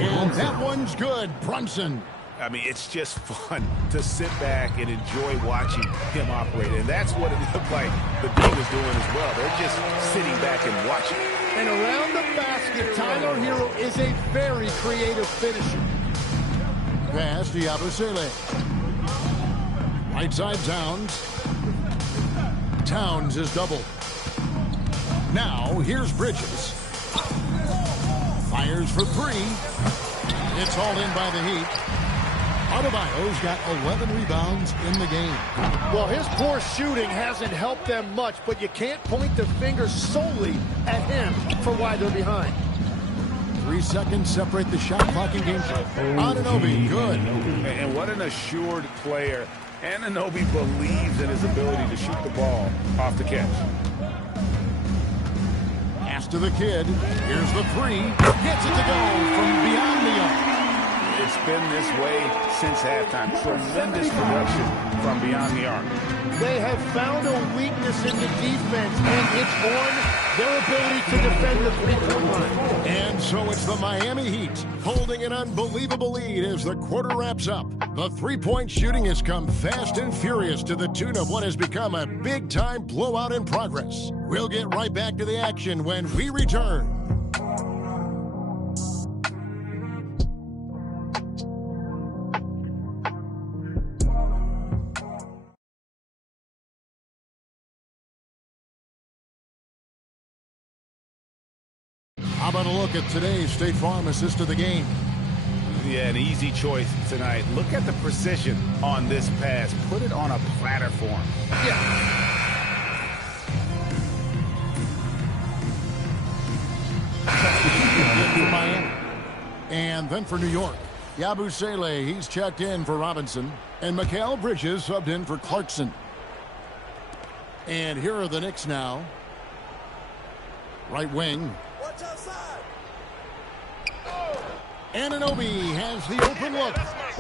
And that one's good, Brunson. I mean, it's just fun to sit back and enjoy watching him operate. And that's what it looked like the team was doing as well. They're just sitting back and watching. And around the basket, Tyler Hero is a very creative finisher. Pass to Yabusele. Right side Towns. Towns is doubled. Now, here's Bridges. Fires for 3. It's hauled in by the Heat. Adebayo's got 11 rebounds in the game. Well, his poor shooting hasn't helped them much, but you can't point the finger solely at him for why they're behind. 3 seconds separate the shot clock in game time. Anunoby, good. And what an assured player. Anunoby believes in his ability to shoot the ball off the catch. Pass to the kid. Here's the 3. Gets it to go from beyond the arc. It's been this way since halftime. Tremendous production from beyond the arc. They have found a weakness in the defense, and it's on their ability to defend the three-point line. And so it's the Miami Heat holding an unbelievable lead as the quarter wraps up. The three-point shooting has come fast and furious to the tune of what has become a big-time blowout in progress. We'll get right back to the action when we return. How about a look at today's State Farm assist of the game? Yeah, an easy choice tonight. Look at the precision on this pass. Put it on a platter form. For Miami. And then for New York, Yabusele, he's checked in for Robinson. And Mikal Bridges subbed in for Clarkson. And here are the Knicks now. Right wing. Anunoby has the open look.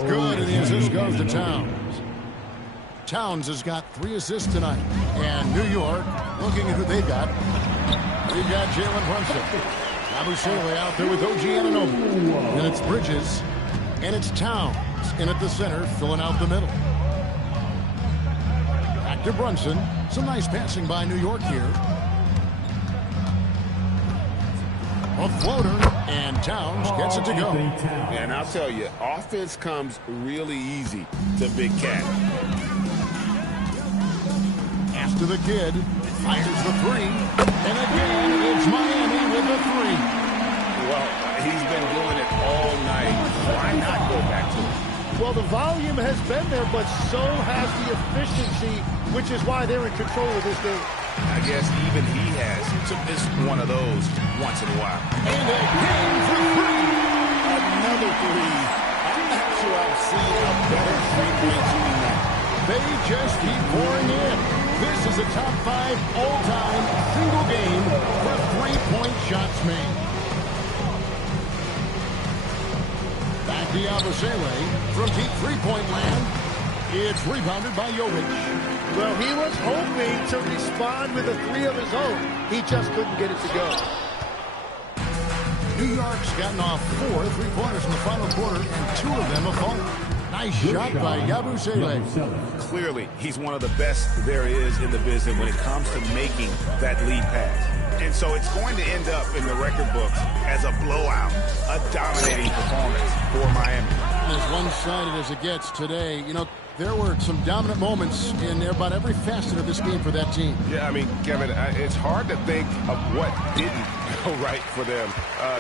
Good, and the assist goes to Towns. Towns has got 3 assists tonight. And New York, looking at who they've got. They've got Jalen Brunson. Yabusele out there with OG Anunoby. And it's Bridges. And it's Towns in at the center, filling out the middle. Back to Brunson. Some nice passing by New York here. A floater, and Towns gets it to go. And I'll tell you, offense comes really easy to Big Cat. Pass to the kid. Fires the three. And again, it's Miami with the three. Well, he's been doing it all night. Why not go back to it? Well, the volume has been there, but so has the efficiency, which is why they're in control of this game. I guess even he has to miss one of those once in a while. And again for three. Another three. I'm not sure I've seen a better three-point shooting night. They just keep pouring in. This is a top 5 all-time single game for three-point shots made. Back to Yabusele from deep three-point land. It's rebounded by Jovic. Well, he was hoping to respond with a three of his own. He just couldn't get it to go. New York's gotten off 4 three-pointers in the final quarter, and 2 of them have fallen. Nice shot by Yabusele. Clearly, he's one of the best there is in the business when it comes to making that lead pass. And so it's going to end up in the record books as a blowout, a dominating performance for Miami. As one-sided as it gets today, you know, there were some dominant moments in about every facet of this game for that team. Yeah, I mean, Kevin, it's hard to think of what didn't go right for them.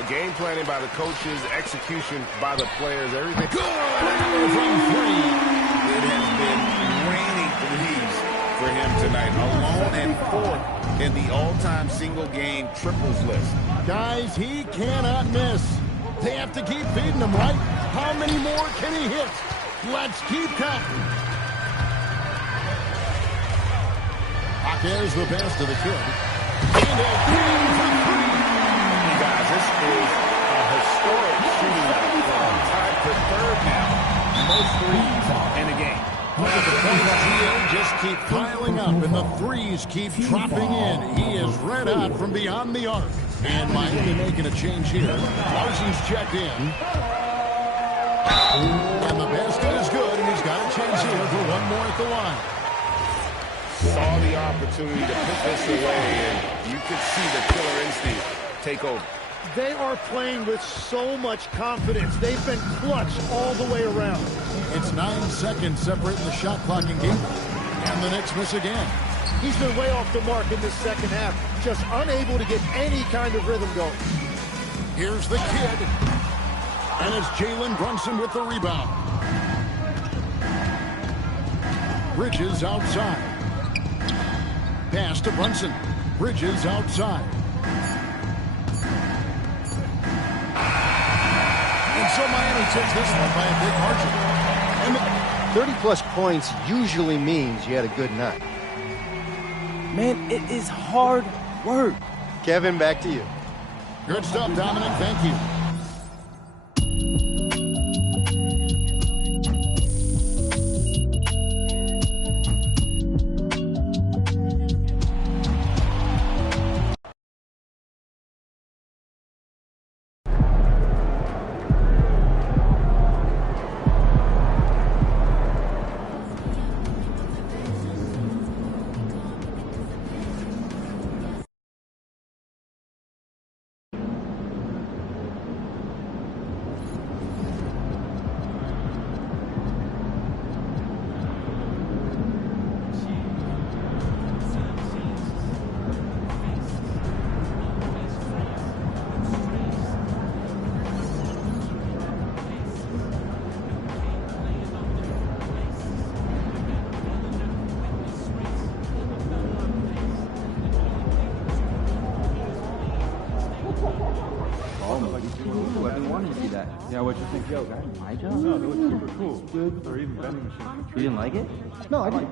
Game planning by the coaches, execution by the players, everything. Good! From three. It has been raining threes for him tonight, alone and 4th in the all-time single-game triples list. Guys, he cannot miss. They have to keep feeding him, right? How many more can he hit? Let's keep counting. There's the pass to the kid. And again for three. You guys, this is a historic shooting night. Tied for 3rd now. Most threes in the game. The points here just keep piling up, and the threes keep dropping in. He is red hot from beyond the arc. And Miami making a change here. Larson's checked in. And the basket is good, and he's got a chance here for one more at the line. Saw the opportunity to put this away, and you could see the killer instinct take over. They are playing with so much confidence. They've been clutch all the way around. It's 9 seconds separating the shot clock and game. And the Knicks miss again. He's been way off the mark in this second half, just unable to get any kind of rhythm going. Here's the kid. And it's Jalen Brunson with the rebound. Bridges outside. Pass to Brunson. Bridges outside. And so Miami takes this one by a big margin. 30-plus points usually means you had a good night. Man, it is hard work. Kevin, back to you. Good stuff, Dominic. Thank you. Yeah, what'd you think? Yo, guys, my job? No, they look super cool. Good. Or even vending machines. You didn't like it? No, I didn't.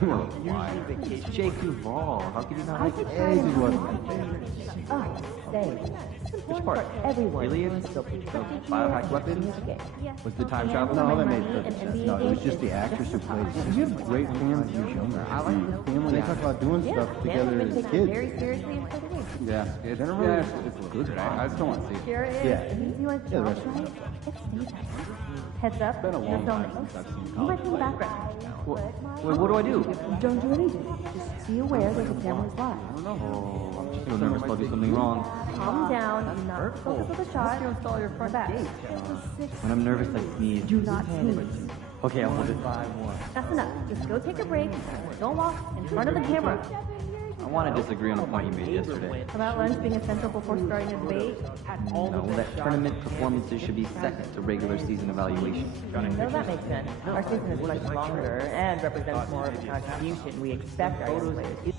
You were lying. Jake Duvall. How could you not like it? It wasn't my favorite. Oh, say. Which part? Everyone Aliens? The biohack weapons? Was the time travel? No, that made perfect sense. No, it was just the actress who played. You have great family shows. I like family. They talk about doing stuff together as kids. Very seriously and for the week. Yeah, it's good. I just don't want to see it. Sure is. Yeah. You want to Yeah, the rest of tonight? It stays like that. Heads up, been a long no time filming. since I've seen You might see the background. What do I do? Don't do anything. Just be aware there's a camera live. I don't know. Just feel nervous about doing something wrong. Calm down. Do not focus on the shot. You install your front back. When I'm nervous, I sneeze. Do not sneeze. Okay, I'll hold it. That's enough. Just go take a break. Don't walk in front of the camera. I want to disagree on a point you made yesterday. About lunch being essential before starting a debate? No, that tournament performances should be second to regular season evaluation. No, that makes sense. Our season is much longer and represents more of the contribution we expect our young players.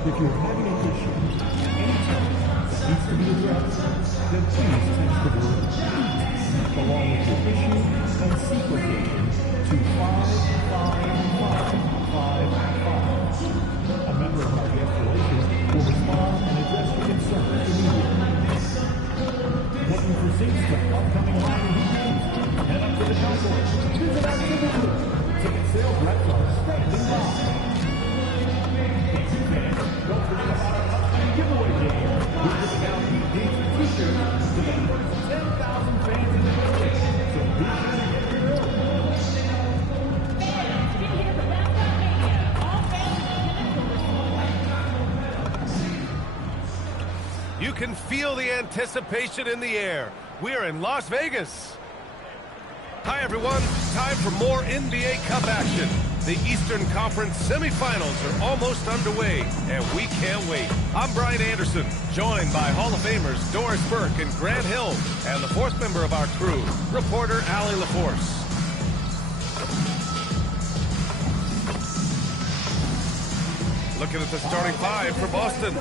If you're having an issue, anytime that needs to be addressed, then please text the word HEAT along with your issue and seat location to 55555. A member of our guest relations will respond and address your concern immediately. Looking for seats to upcoming Miami Heat games? Head up to the console. Visit our ticket booth. Ticket sales reps are standing by. Don't forget about our upcoming giveaway game. We're giving out Heat Games t-shirts to the first 10,000 fans in the building. So be sure to get your early. You can feel the anticipation in the air. We're in Las Vegas. Hi, everyone. Time for more NBA Cup action. The Eastern Conference semifinals are almost underway, and we can't wait. I'm Brian Anderson, joined by Hall of Famers Doris Burke and Grant Hill, and the fourth member of our crew, reporter Allie LaForce. Looking at the starting five for Boston.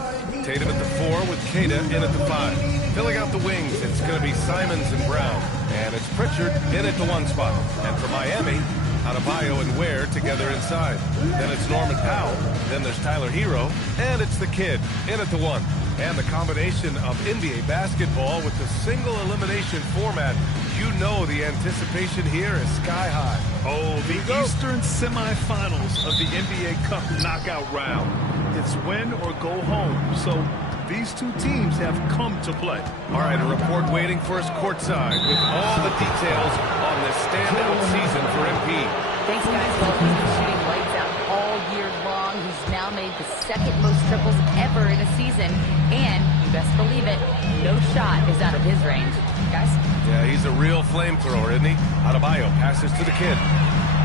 Tatum at the 4 with Kata in at the 5. Filling out the wings, it's going to be Simons and Brown. And it's Pritchard in at the 1 spot. And for Miami, Adebayo and Ware together inside. Then it's Norman Powell. Then there's Tyler Hero. And it's the kid in at the 1. And the combination of NBA basketball with the single elimination format, you know the anticipation here is sky high. Oh, the Eastern semifinals of the NBA Cup knockout round. It's win or go home. So these two teams have come to play. All right, a report waiting for us courtside with all the details on this standout season for MP. Thanks, guys. Well, he's been shooting lights out all year long. He's now made the second most triples ever in a season. And, you best believe it, no shot is out of his range. Guys? Yeah, he's a real flamethrower, isn't he? Adebayo passes to the kid.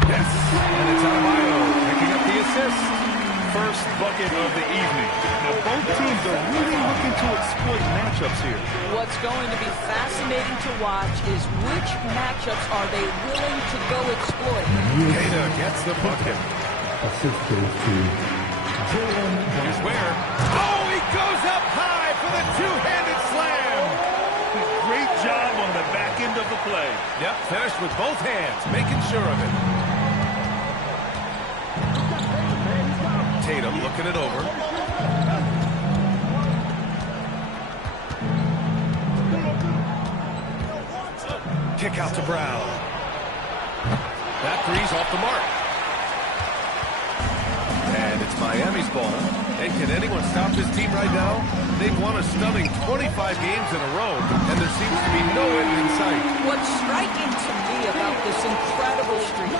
Yes, and it's Adebayo picking up the assist. First bucket of the evening. Now, both teams are really looking to exploit matchups here. What's going to be fascinating to watch is which matchups are they willing to go exploit. Kata gets the bucket. Assist goes to Jalen. Here's Ware. Oh, he goes up high for the two-handed slam. Great job on the back end of the play. Yep, finished with both hands, making sure of it. Tatum looking it over. Kick out to Brown. That three's off the mark. And it's Miami's ball. And can anyone stop this team right now? They've won a stunning 25 games in a row, and there seems to be no end in sight. What's striking to me about this incredible streak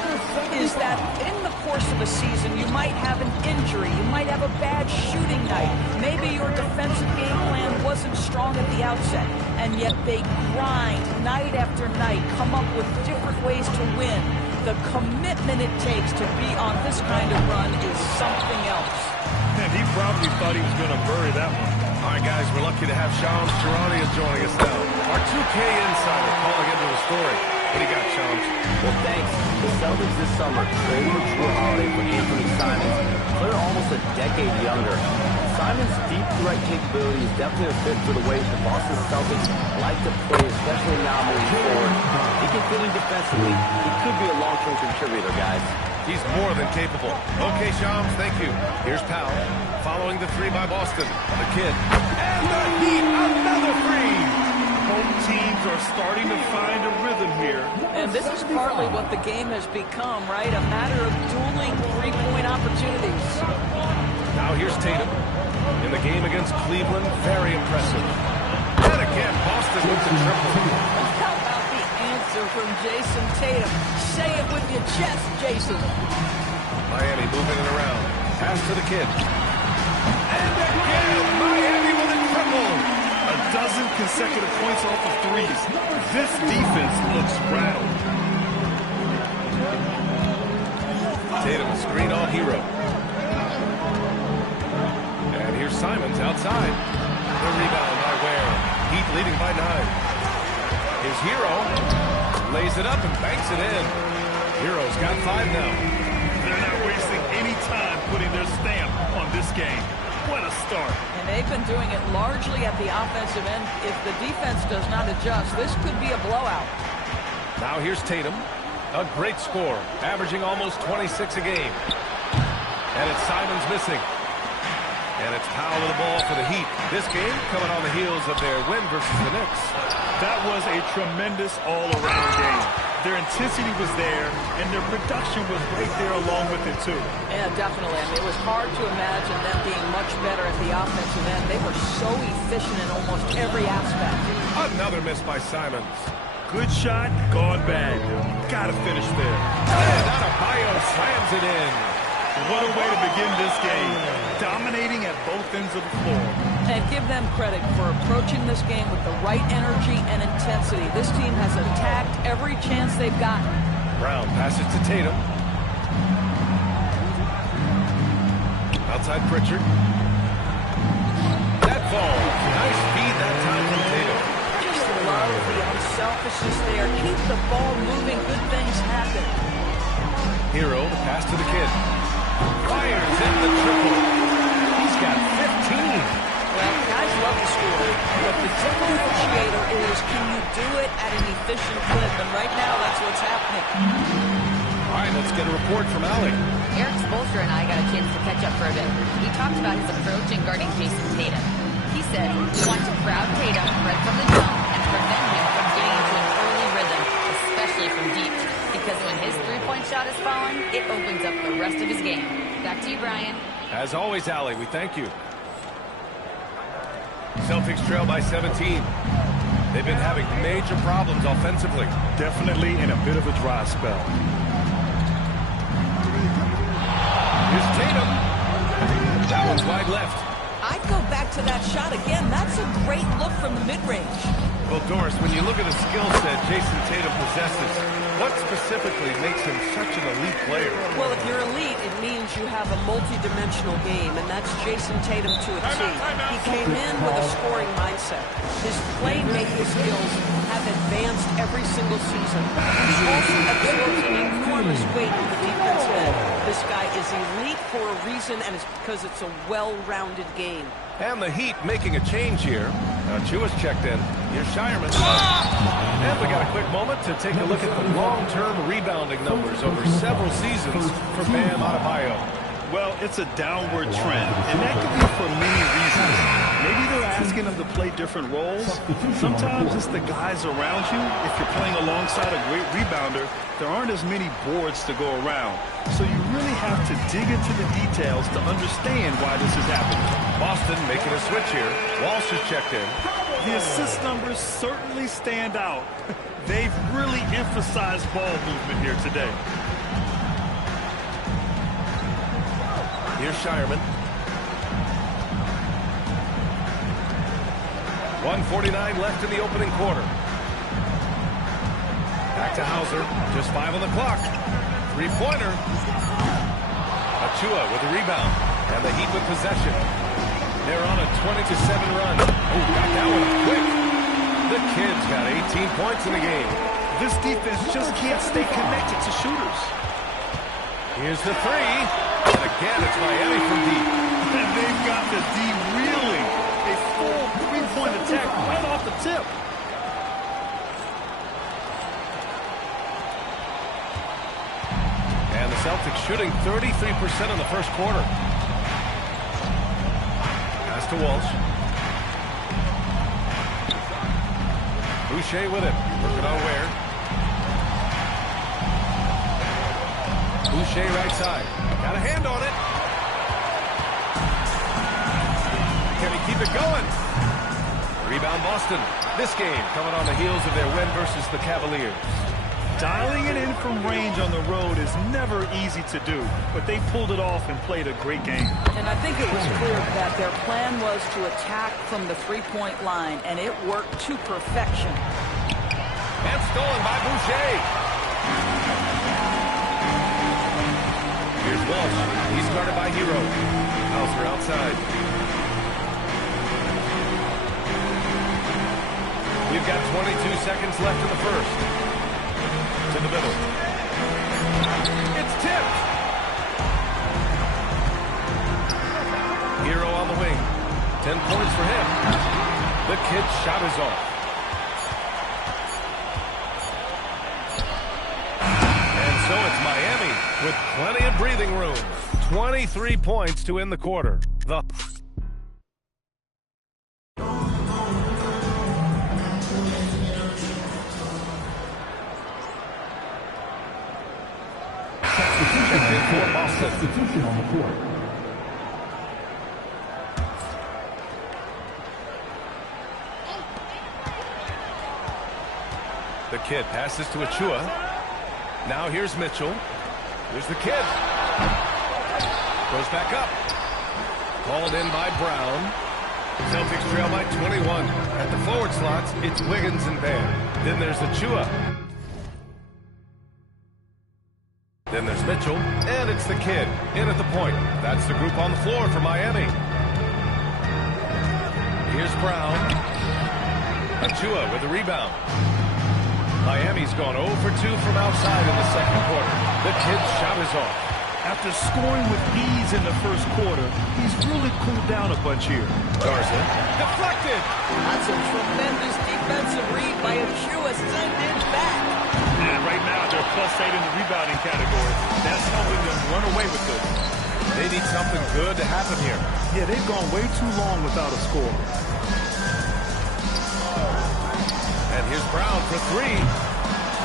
is that in the course of a season, you might have an injury, you might have a bad shooting night, maybe your defensive game plan wasn't strong at the outset, and yet they grind night after night, come up with different ways to win. The commitment it takes to be on this kind of run is something else. And he probably thought he was going to bury that one. All right, guys, we're lucky to have Shams Charania joining us now. Our 2K insider calling into the story. What do you got, Shams? Well, thanks. The Celtics this summer traded Drew Holiday for Anthony Simons. They're almost a decade younger. Simons' deep threat capability is definitely a fit for the way the Boston Celtics like to play, especially now moving forward. He can fit in defensively. He could be a long-term contributor, guys. He's more than capable. Okay, Shams, thank you. Here's Powell, following the 3 by Boston. The kid. And the Heat, another 3! Both teams are starting to find a rhythm here. And this is partly what the game has become, right? A matter of dueling three-point opportunities. Now here's Tatum. In the game against Cleveland, very impressive. And again, Boston with the triple. How about the answer from Jason Tatum? Say it with your chest, Jason. Miami moving it around. Pass to the kid. And again, Miami with a triple. A dozen consecutive points off of threes. This defense looks rattled. Tatum screen on Hero. And here's Simons outside. The rebound by Ware. Heat leading by 9. His Hero lays it up and banks it in. Hero's got 5 now. They're not wasting any time putting their stamp on this game. What a start. And they've been doing it largely at the offensive end. If the defense does not adjust, this could be a blowout. Now here's Tatum. A great score, averaging almost 26 a game. And it's Simons missing. And it's Powell with the ball for the Heat. This game coming on the heels of their win versus the Knicks. That was a tremendous all-around game. Their intensity was there, and their production was right there along with it, too. Yeah, definitely. I mean, it was hard to imagine them being much better at the offensive end. They were so efficient in almost every aspect. Another miss by Simons. Good shot, gone bad. Got to finish there. And Adebayo slams it in. What a way to begin this game. Dominating at both ends of the floor. And give them credit for approaching this game with the right energy and intensity. This team has attacked every chance they've gotten. Brown passes to Tatum. Outside Pritchard. That falls. Nice feed that time from Tatum. Just love the unselfishness there. Keep the ball moving. Good things happen. Hero, the pass to the kid. Fires in the triple. He's got 15. Well, guys love to score, but the differentiator is, can you do it at an efficient clip? And right now, that's what's happening. All right, let's get a report from Allie. Eric Spoelstra and I got a chance to catch up for a bit. He talked about his approach in guarding Jason Tatum. He said we want to crowd Tatum right from the jump and prevent him from getting into an early rhythm, especially from deep. Because when his three-point shot is falling, it opens up the rest of his game. Back to you, Brian. As always, Allie, we thank you. Celtics trail by 17. They've been having major problems offensively. Definitely in a bit of a dry spell. Here's Tatum. That one's wide left. I'd go back to that shot again. That's a great look from the mid-range. Well, Doris, when you look at the skill set Jason Tatum possesses, what specifically makes him such an elite player? Well, if you're elite, it means you have a multi-dimensional game, and that's Jason Tatum to a T. He came in with a scoring mindset. His playmaking skills have advanced every single season. He also absorbs an enormous weight on the defensive end. This guy is elite for a reason, and it's because it's a well-rounded game. And the Heat making a change here. Now Chua's checked in. Here's Shireman. And we got a quick moment to take a look at the long-term rebounding numbers over several seasons for Bam Adebayo. Well, it's a downward trend, and that could be for many reasons. Maybe they're asking them to play different roles. Sometimes it's the guys around you. If you're playing alongside a great rebounder, there aren't as many boards to go around. So you really have to dig into the details to understand why this is happening. Boston making a switch here. Walsh is checked in. The assist numbers certainly stand out. They've really emphasized ball movement here today. Here's Shireman. 1:49 left in the opening quarter. Back to Hauser. Just 5 on the clock. Three-pointer. Achua with the rebound. And the Heat with possession. They're on a 20-7 run. Oh, got that one quick. The Kid's got 18 points in the game. This defense just can't stay connected to shooters. Here's the three. And again, it's Miami from deep. And they've got the D reeling. A full three-point attack right off the tip. And the Celtics shooting 33% in the first quarter. Pass to Walsh. Boucher with it. Working on Ware. Boucher right side. Got a hand on it. Can he keep it going? Rebound Boston. This game coming on the heels of their win versus the Cavaliers. Dialing it in from range on the road is never easy to do, but they pulled it off and played a great game. And I think it was clear that their plan was to attack from the three-point line, and it worked to perfection. And stolen by Boucher. Here's Walsh. He's guarded by Hero. Hauser outside. We've got 22 seconds left in the first. To the middle. It's tipped. Hero on the 10 points for him. The kid's shot is off. And so it's Miami with plenty of breathing room. 23 points to end the quarter. Substitution on the court. The kid passes to Achua. Now here's Mitchell. Here's the kid. Goes back up. Called in by Brown. Celtics trail by 21. At the forward slots, it's Wiggins and Bam. Then there's Achua. Then there's Mitchell, and it's the kid in at the point. That's the group on the floor for Miami. Here's Brown. Achua with the rebound. Miami's gone 0 for 2 from outside in the second quarter. The kid's shot is off. After scoring with ease in the first quarter, he's really cooled down a bunch here. Garza deflected. That's a tremendous defensive read by Achua. Send it back. And right now, they're +8 in the rebounding category. That's helping them run away with this. They need something good to happen here. Yeah, they've gone way too long without a score. And here's Brown for 3.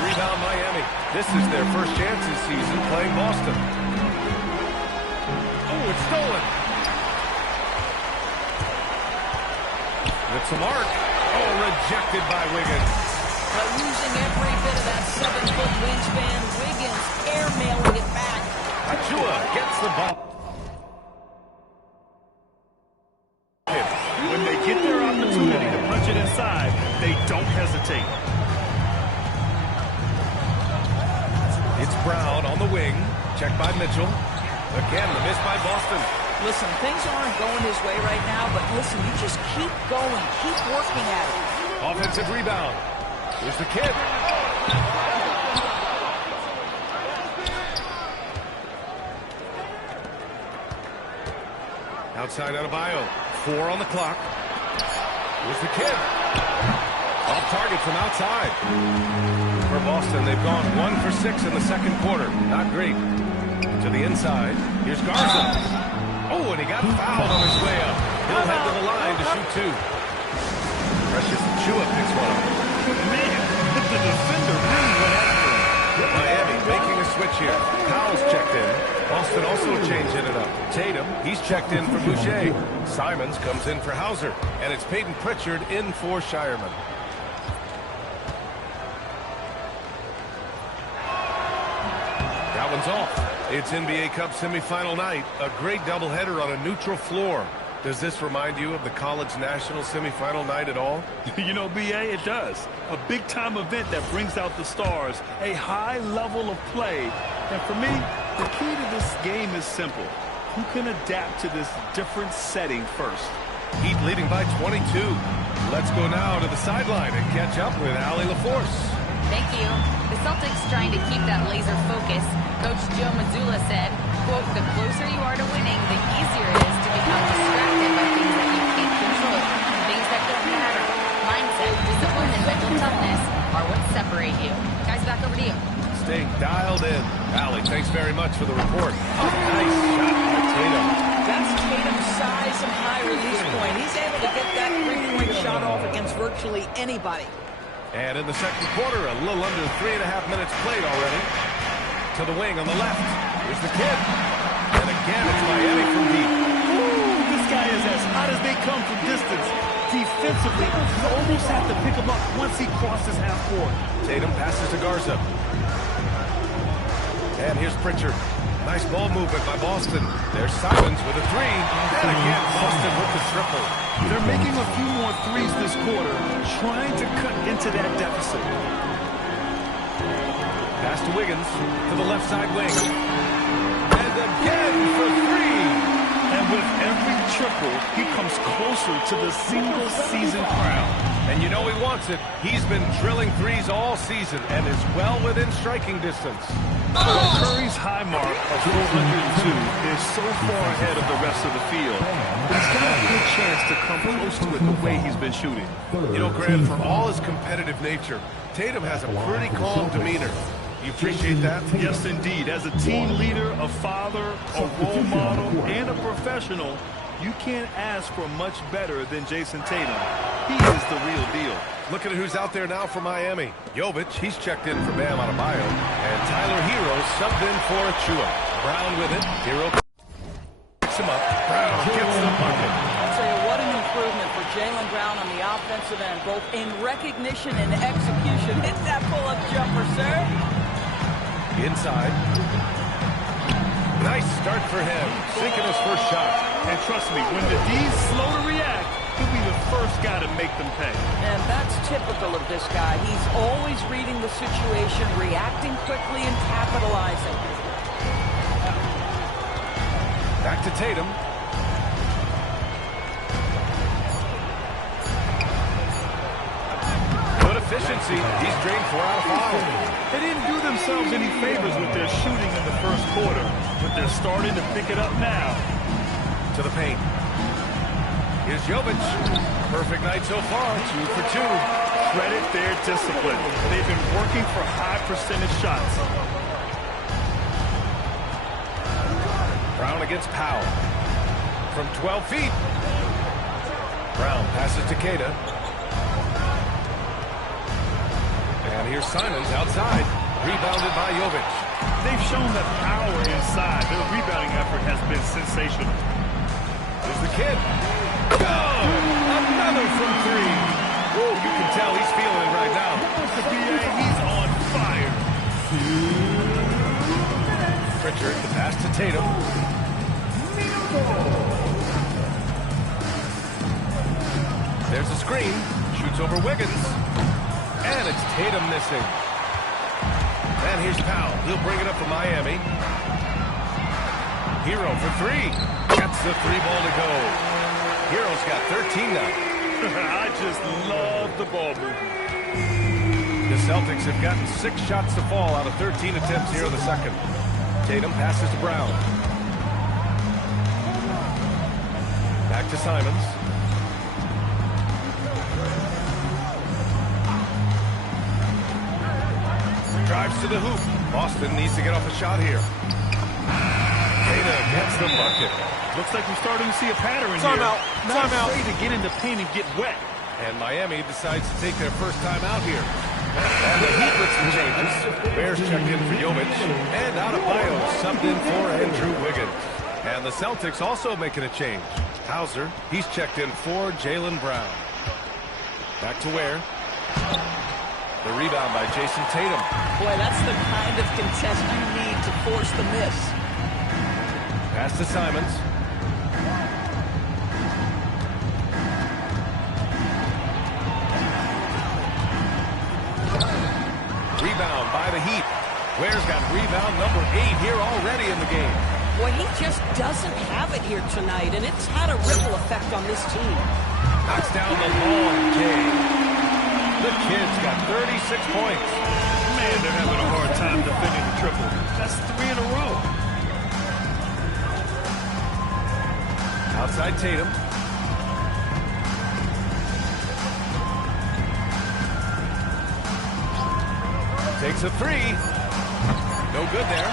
Rebound Miami. This is their first chance this season playing Boston. Oh, it's stolen. It's a mark. Oh, rejected by Wiggins. By losing every bit of that 7-foot wingspan, Wiggins airmailing it back. Achua gets the ball. When they get their opportunity to punch it inside, they don't hesitate. It's Brown on the wing. Checked by Mitchell. Again, the miss by Boston. Listen, things aren't going his way right now, but listen, you just keep going. Keep working at it. Offensive rebound. Here's the kid. Outside Adebayo. 4 on the clock. Here's the kid. Off target from outside. For Boston, they've gone 1 for 6 in the second quarter. Not great. To the inside. Here's Garza. Oh, and he got fouled on his way up. He'll head to the line to shoot 2. Precious Achua picks one up. Man, the defender really went after him. Miami making a switch here. Powell's checked in. Boston also changing it up. Tatum, he's checked in for Boucher. Simons comes in for Hauser. And it's Peyton Pritchard in for Shireman. That one's off. It's NBA Cup semifinal night. A great doubleheader on a neutral floor. Does this remind you of the College National semifinal night at all? You know, B.A., it does. A big-time event that brings out the stars. A high level of play. And for me, the key to this game is simple. Who can adapt to this different setting first? Heat leading by 22. Let's go now to the sideline and catch up with Allie LaForce. Thank you. The Celtics trying to keep that laser focus. Coach Joe Mazzulla said, quote, the closer you are to winning, the easier it is to become distracted by things that you can't control, things that don't matter. Mindset, discipline, and mental toughness are what separate you. Guys, back over to you. Staying dialed in. Allie, thanks very much for the report. Nice shot by Tatum. That's Tatum's size and high release point. He's able to get that 3-point shot off against virtually anybody. And in the second quarter, a little under 3.5 minutes played already. To the wing on the left. Here's the kid. And again, it's Miami from deep. Ooh, this guy is as hot as they come from distance. Defensively, you almost have to pick him up once he crosses half court. Tatum passes to Garza. And here's Pritchard. Nice ball movement by Boston. There's Simons with a 3. And again, Boston with the triple. They're making a few more threes this quarter, trying to cut into that deficit. Pass to Wiggins to the left side wing. And again for 3. And With every triple, he comes closer to the single-season crown. And you know he wants it. He's been drilling threes all season and is well within striking distance. Curry's high mark of 402 is so far ahead of the rest of the field. He's got a good chance to come close to it the way he's been shooting. You know, Grant, for all his competitive nature, Tatum has a pretty calm demeanor. You appreciate that? Yes, indeed. As a team leader, a father, a role model, and a professional, you can't ask for much better than Jason Tatum. He is the real deal. Looking at who's out there now for Miami. Jovic, he's checked in for Bam Adebayo. And Tyler Hero subbed in for Achua. Brown with it. Hero picks him up. Brown gets the bucket. I'll tell you, what an improvement for Jaylen Brown on the offensive end, both in recognition and execution. Hit that pull-up jumper, sir. Inside. Nice start for him. Sinking his first shot. And trust me, when the D's slow to react, he'll be the first guy to make them pay. And that's typical of this guy. He's always reading the situation, reacting quickly, and capitalizing. Back to Tatum. Good efficiency. He's drained 4 out of 5. They didn't do themselves any favors with their shooting in the first quarter, but they're starting to pick it up now. To the paint. Here's Jovic. Perfect night so far. 2 for 2. Credit their discipline. They've been working for high percentage shots. Brown against Powell. From 12 feet. Brown passes to Queta. And here's Simons outside. Rebounded by Jovic. They've shown that power inside. Their rebounding effort has been sensational. There's the kid. Good! Another from 3. Woo, you can tell he's feeling it right now. He's on fire. Pritchard, the pass to Tatum. There's a screen. Shoots over Wiggins. And it's Tatum missing. And here's Powell. He'll bring it up for Miami. Hero for 3. Gets the 3-ball to go. Hero's got 13 now. I just love the ball movement. The Celtics have gotten 6 shots to fall out of 13 attempts here in the second. Tatum passes to Brown. Back to Simons. Drives to the hoop. Boston needs to get off a shot here. Queta gets the bucket. Looks like we're starting to see a pattern here. Timeout. Not afraid to get in the paint and get wet. And Miami decides to take their first time out here. And the Heat with some changes. Bears checked in for Jovic. And Adebayo subbed in for Andrew Wiggins. And the Celtics also making a change. Hauser, he's checked in for Jaylen Brown. Back to Ware. The rebound by Jason Tatum. Boy, that's the kind of contest you need to force the miss. Pass to Simons. Rebound by the Heat. Ware's got rebound number 8 here already in the game. Boy, he just doesn't have it here tonight, and it's had a ripple effect on this team. Knocks down the long game. The kid's got 36 points. Man, they're having a hard time defending the triple. That's 3 in a row. Outside Tatum. Takes a 3. No good there.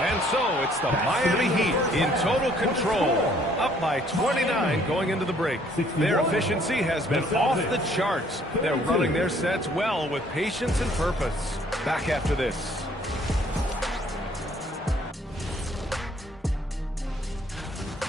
And so it's the Miami Heat in total control. Up by 29 going into the break. Their efficiency has been off the charts. They're running their sets well with patience and purpose. Back after this.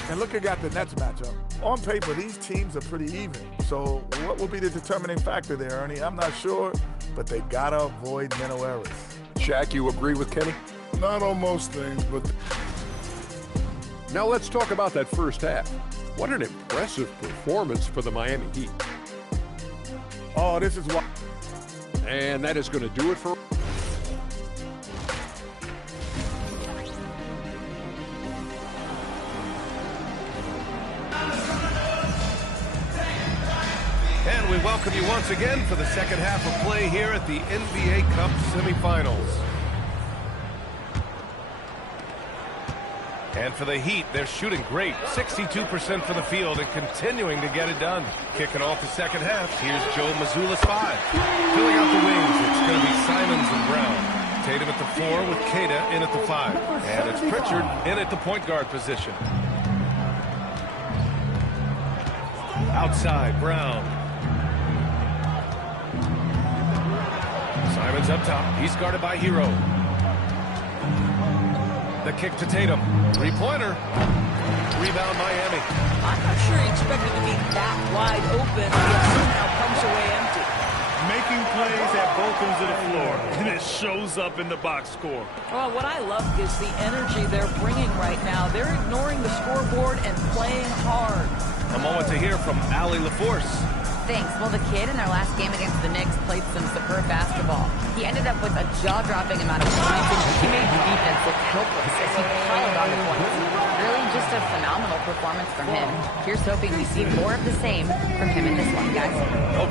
And looking at the Nets matchup, on paper, these teams are pretty even. So what will be the determining factor there, Ernie? I'm not sure, but they gotta avoid mental errors. Shaq, you agree with Kenny? Not on most things, but... Now let's talk about that first half. What an impressive performance for the Miami Heat. Oh, this is why. And that is going to do it for... welcome you once again for the second half of play here at the NBA Cup semifinals. And for the Heat, they're shooting great. 62% from the field and continuing to get it done. Kicking off the second half, here's Joe Mazzulla's 5. Filling out the wings, it's going to be Simons and Brown. Tatum at the 4 with Queta in at the 5. And it's Pritchard in at the point guard position. Outside, Brown. Simons up top. He's guarded by Hero. The kick to Tatum. Three-pointer. Rebound, Miami. I'm not sure he expected to be that wide open, yet somehow comes away empty. Making plays at both ends of the floor, and it shows up in the box score. Well, what I love is the energy they're bringing right now. They're ignoring the scoreboard and playing hard. A moment to hear from Allie LaForce. Thanks. Well, the kid in their last game against the Knicks played some superb basketball. He ended up with a jaw-dropping amount of points, and he made the defense look helpless as he piled on the points. Really just a phenomenal performance from him. Here's hoping we see more of the same from him in this one, guys.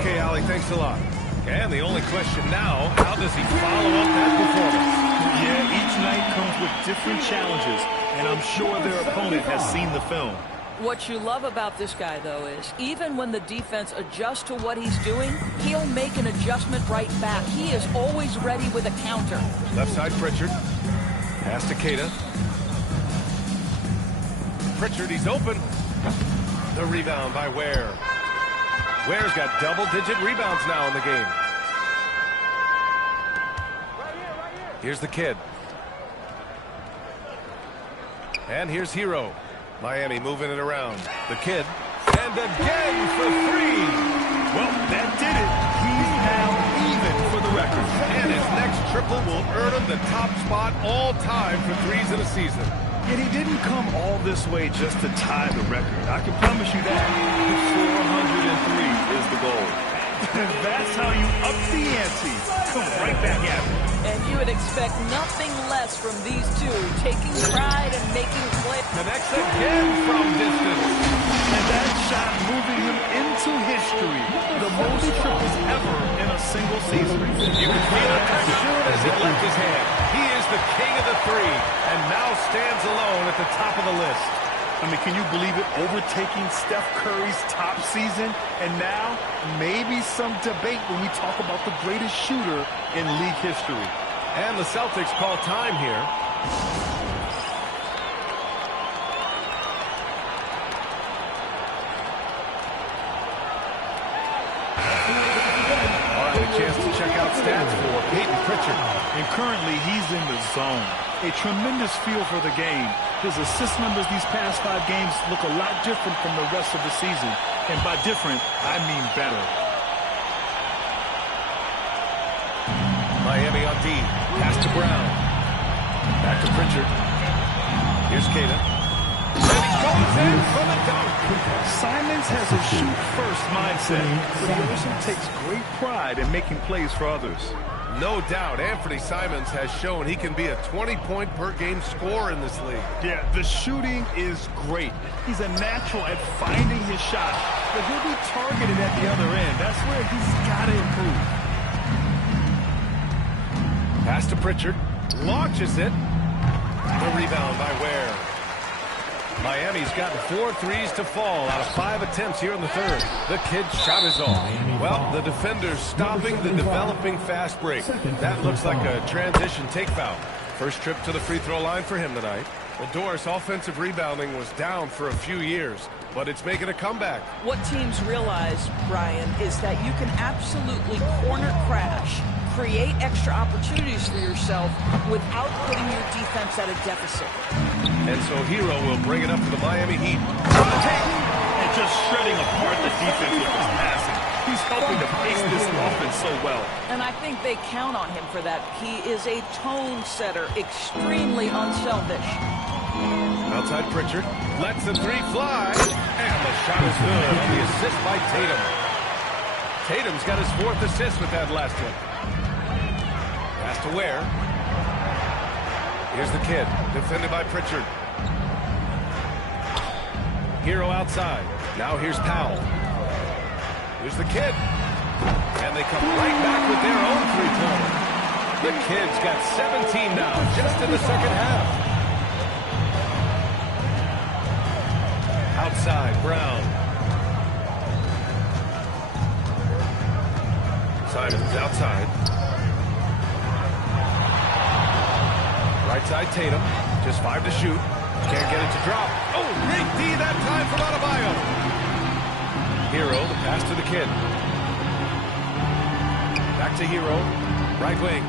Okay, Allie, thanks a lot. And the only question now, how does he follow up that performance? Yeah, each night comes with different challenges, and I'm sure their opponent has seen the film. What you love about this guy, though, is even when the defense adjusts to what he's doing, he'll make an adjustment right back. He is always ready with a counter. Left side, Pritchard. Pass to Queta. Pritchard, he's open. The rebound by Ware. Ware's got double-digit rebounds now in the game. Here's the kid. And here's Hero. Miami moving it around. The kid. And again for 3. Well, that did it. He's now even for the record. And his next triple will earn him the top spot all time for threes in a season. And he didn't come all this way just to tie the record. I can promise you that. 403 is the goal. That's how you up the ante. Come right back at me. And you would expect nothing less from these two, taking pride and making plays. Connects again from distance. And that shot moving him into history. The most triples ever in a single season. You can feel it as soon as it left his hand. He is the king of the 3 and now stands alone at the top of the list. I mean, can you believe it? Overtaking Steph Curry's top season, and now maybe some debate when we talk about the greatest shooter in league history. And the Celtics call time here. All right, a chance to check out stats for Peyton Pritchard. And currently, he's in the zone. A tremendous feel for the game. His assist numbers these past 5 games look a lot different from the rest of the season. And by different, I mean better. Miami on D. Pass to Brown. Back to Pritchard. Here's Queta. And he goes in for the dunk. Simons has a shoot-first mindset, but he also takes great pride in making plays for others. No doubt, Anthony Simons has shown he can be a 20-point-per-game scorer in this league. Yeah, the shooting is great. He's a natural at finding his shot, but he'll be targeted at the other end. That's where he's got to improve. Pass to Pritchard. Launches it. The rebound by Ware. Miami's gotten 4 threes to fall out of 5 attempts here in the third. The kid's shot is off. Well, the defender's stopping the developing fast break. That looks like a transition take foul. First trip to the free throw line for him tonight. The Doris offensive rebounding was down for a few years, but it's making a comeback. What teams realize, Brian, is that you can absolutely corner crash, create extra opportunities for yourself without putting your defense at a deficit. And so Hero will bring it up to the Miami Heat. And just shredding apart the defense with his passing. He's helping to pace this offense so well. And I think they count on him for that. He is a tone setter, extremely unselfish. Outside Pritchard. Lets the 3 fly. And the shot is good on the assist by Tatum. Tatum's got his 4th assist with that last one. Pass to Ware. Here's the kid, defended by Pritchard. Hero outside. Now here's Powell. Here's the kid. And they come right back with their own three-pointer. The Kids got 17 now, just in the second half. Outside, Brown. Simons outside. Right side, Tatum. Just 5 to shoot. Can't get it to drop. Oh, great D that time from Adebayo. Hero, the pass to the Kid. Back to Hero. Right wing.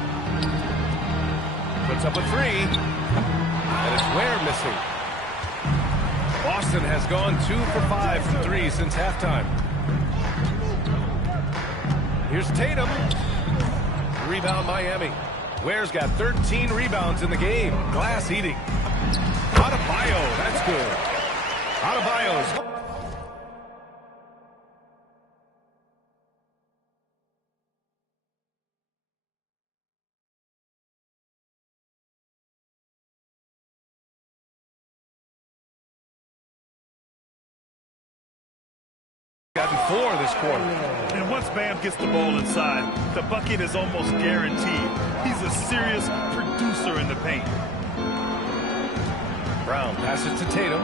Puts up a three. And it's Ware missing. Boston has gone 2 for 5 from 3 since halftime. Here's Tatum. Rebound Miami. Ware's got 13 rebounds in the game. Glass eating. Adebayo, that's good. Adebayo's. Gotten 4 this quarter. And once Bam gets the ball inside, the bucket is almost guaranteed. He's a serious producer in the paint. Brown passes to Tatum.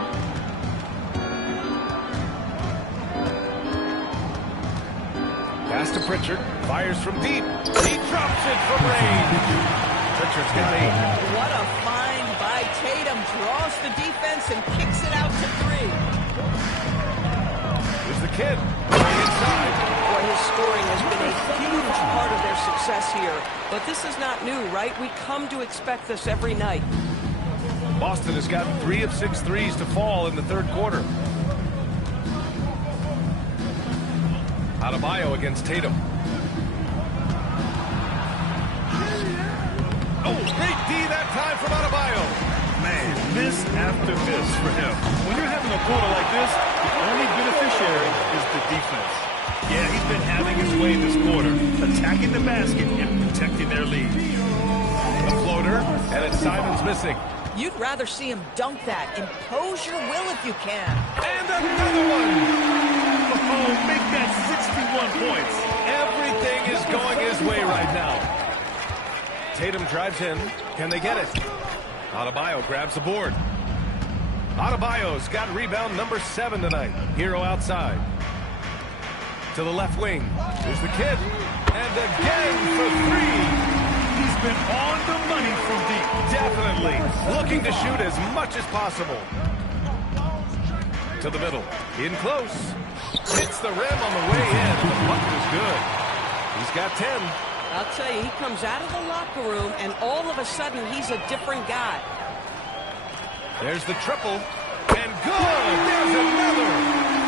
Pass to Pritchard. Fires from deep. He drops it from range. Pritchard's got 8. What a find by Tatum. Draws the defense and kicks it out to 3. Here's the Kid. Inside. Boy, his scoring has been a huge part of their success here. But this is not new, right? We come to expect this every night. Boston has got 3 of 6 threes to fall in the third quarter. Adebayo against Tatum. Oh, great D that time from Adebayo. Man, miss after miss for him. When you're having a quarter like this, the only beneficiary is the defense. Yeah, he's been having his way this quarter, attacking the basket and protecting their lead. A floater, and it's Simons missing. You'd rather see him dunk that. Impose your will if you can. And another one. Oh, make that 61 points. Everything is going his way right now. Tatum drives in. Can they get it? Adebayo grabs the board. Adebayo's got rebound number 7 tonight. Hero outside. To the left wing. Here's the Kid. And again for 3. He's been on the money from deep. Definitely. Looking to shoot as much as possible. To the middle. In close. Hits the rim on the way in. The bucket is good. He's got 10. I'll tell you, he comes out of the locker room, and all of a sudden, he's a different guy. There's the triple. And good. There's another.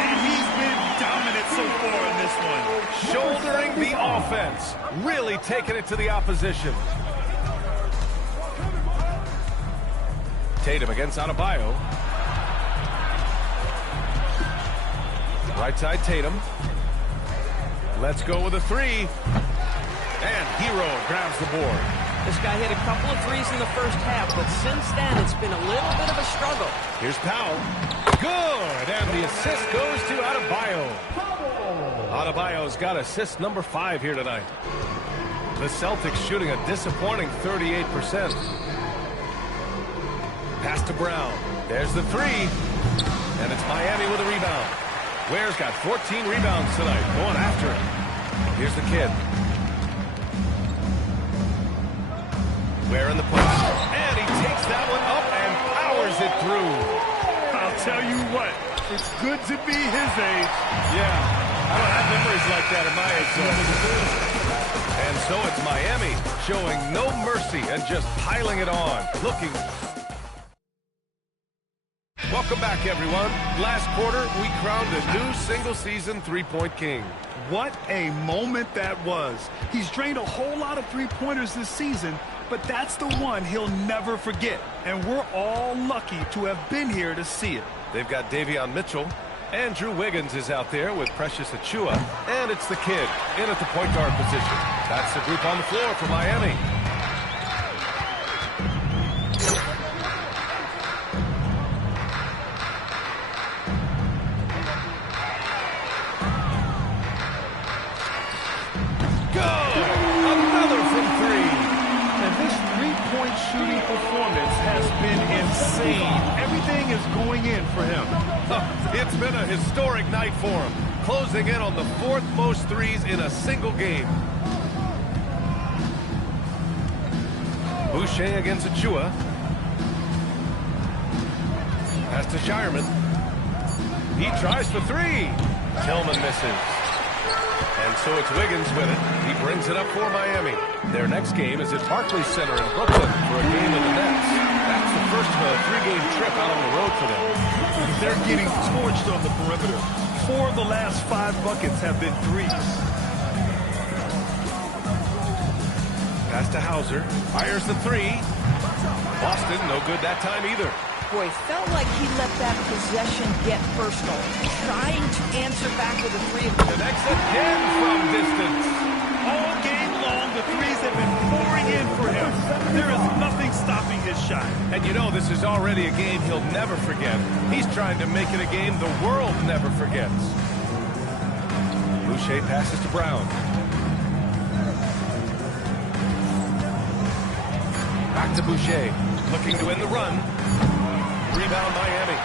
And he's been dominant so far in this one. Shouldering the offense. Really taking it to the opposition. Tatum against Adebayo. Right side Tatum. Let's go with a 3. And Hero grabs the board. This guy hit a couple of threes in the first half, but since then it's been a little bit of a struggle. Here's Powell. Good. And the assist goes to Adebayo. Adebayo's got assist number 5 here tonight. The Celtics shooting a disappointing 38%. Pass to Brown. There's the 3. And it's Miami with a rebound. Ware's got 14 rebounds tonight. Going after it. Here's the Kid. Ware in the post. And he takes that one up and powers it through. I'll tell you what. It's good to be his age. Yeah. I don't have memories like that at my age. And so it's Miami showing no mercy and just piling it on. Looking. Welcome back, everyone. Last quarter, we crowned a new single-season three-point king. What a moment that was. He's drained a whole lot of three-pointers this season, but that's the one he'll never forget. And we're all lucky to have been here to see it. They've got Davion Mitchell. Andrew Wiggins is out there with Precious Achiuwa. And it's the Kid in at the point guard position. That's the group on the floor for Miami. pouring in for him. It's been a historic night for him, closing in on the 4th most threes in a single game. Boucher against Achua. Pass to Shireman. He tries for 3. Tillman misses. And so it's Wiggins with it. He brings it up for Miami. Their next game is at Barclays Center in Brooklyn for a game of the Nets. That's the first of a 3-game trip out on the road for them. They're getting torched on the perimeter. 4 of the last 5 buckets have been threes. Pass to Hauser. Fires the 3. Boston, no good that time either. Boy, felt like he let that possession get personal. Trying to answer back with a 3. Connects again from distance. All game long, the threes have been pouring in for him. There is nothing stopping his shot. And you know, this is already a game he'll never forget. He's trying to make it a game the world never forgets. Boucher passes to Brown. Back to Boucher, looking to win the run. Rebound Miami.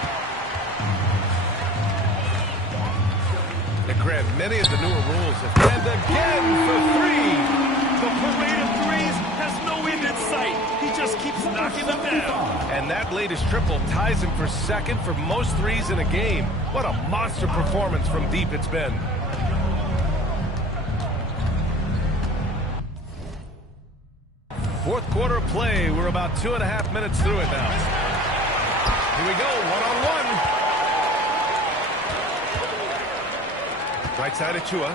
And Grant, many of the newer rules have... And again for 3. The parade of threes has no end in sight. He just keeps knocking them down. And that latest triple ties him for 2nd for most threes in a game. What a monster performance from deep it's been. Fourth quarter of play. We're about 2.5 minutes through it now. Here we go, one-on-one. Right side of Chua.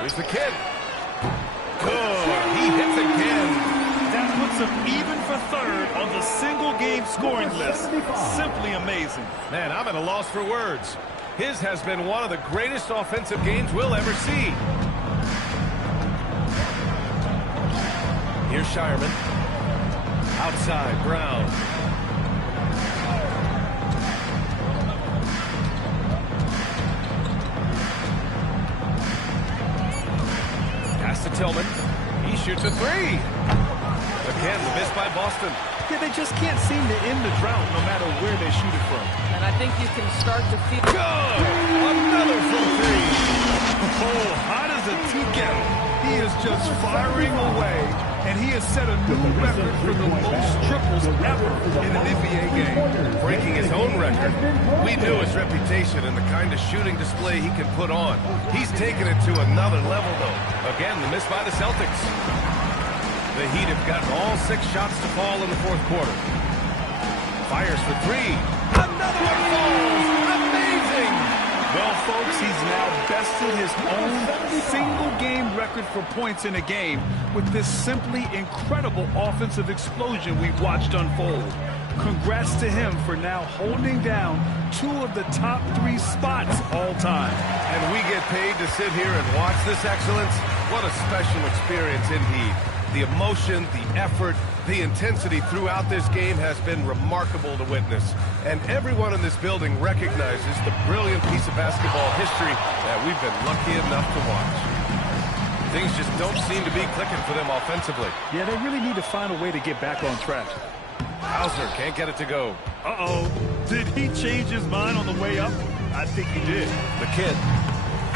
Here's the kid. Good. He hits again. That puts him even for 3rd on the single-game scoring list. Simply amazing. Man, I'm at a loss for words. His has been one of the greatest offensive games we'll ever see. Here's Shireman. Outside, Brown. Pass to Tillman. He shoots a 3. Again, the miss by Boston. Yeah, they just can't seem to end the drought no matter where they shoot it from. And I think you can start to feel... Good! Another from 3. Oh, hot as a tea kettle. He is just firing away, and he has set a new record for the most triples ever in an NBA game. Breaking his own record. We knew his reputation and the kind of shooting display he can put on. He's taken it to another level, though. Again, the miss by the Celtics. The Heat have gotten all 6 shots to fall in the 4th quarter. Fires for 3. Another one falls! Amazing! Well, folks, he's now bested his own single-game record for points in a game with this simply incredible offensive explosion we've watched unfold. Congrats to him for now holding down 2 of the top 3 spots all time. And we get paid to sit here and watch this excellence? What a special experience indeed. The emotion, the effort, the intensity throughout this game has been remarkable to witness. And everyone in this building recognizes the brilliant piece of basketball history that we've been lucky enough to watch. Things just don't seem to be clicking for them offensively. Yeah, they really need to find a way to get back on track. Hauser can't get it to go. Uh-oh. Did he change his mind on the way up? I think he did. The kid.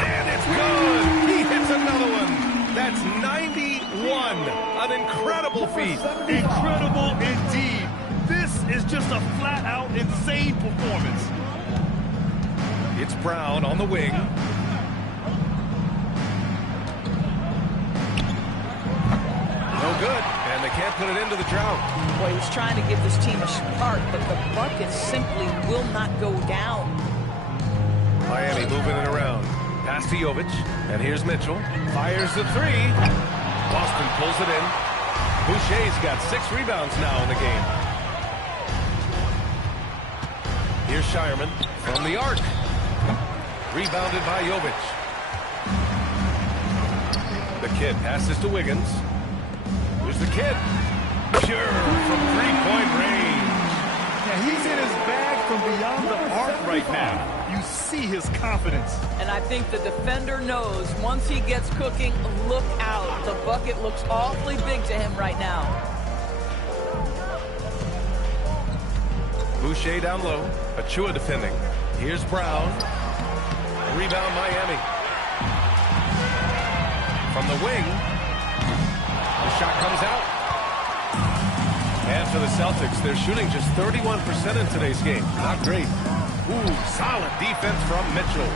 And it's good! He hits another one! That's 91. An incredible feat. Incredible indeed. This is just a flat-out insane performance. It's Brown on the wing. No good. And they can't put it into the drought. Boy, he's trying to give this team a spark, but the buckets simply will not go down. Miami moving it around. Pass to Jovic, and here's Mitchell. Fires the 3. Boston pulls it in. Boucher's got 6 rebounds now in the game. Here's Shireman from the arc. Rebounded by Jovic. The kid passes to Wiggins. Who's the kid? Pure from 3-point range. Yeah, he's in his bag from beyond the arc right now. You see his confidence. And I think the defender knows once he gets cooking, look out. The bucket looks awfully big to him right now. Boucher down low. Achua defending. Here's Brown. Rebound Miami. From the wing. The shot comes out. And for the Celtics, they're shooting just 31% in today's game. Not great. Ooh, solid defense from Mitchell.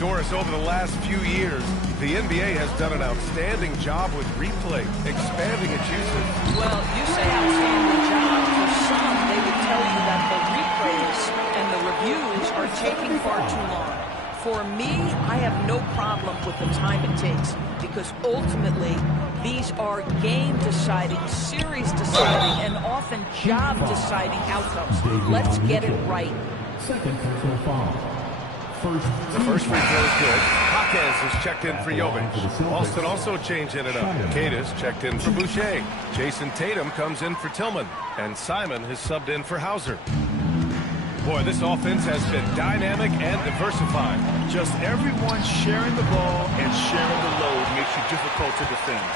Doris, over the last few years, the NBA has done an outstanding job with replay, expanding its usage. Well, you say outstanding job. For some, they would tell you that the replays and the reviews are taking far too long. For me, I have no problem with the time it takes because ultimately, these are game-deciding, series-deciding, and often job-deciding outcomes. Let's get it right. Second personal foul. The first free throw is good. Hawkins is checked in for Jovic. Alston also changing it up. Cadis checked in for Boucher. Jason Tatum comes in for Tillman. And Simon has subbed in for Hauser. Boy, this offense has been dynamic and diversified. Just everyone sharing the ball and sharing the load makes you difficult to defend.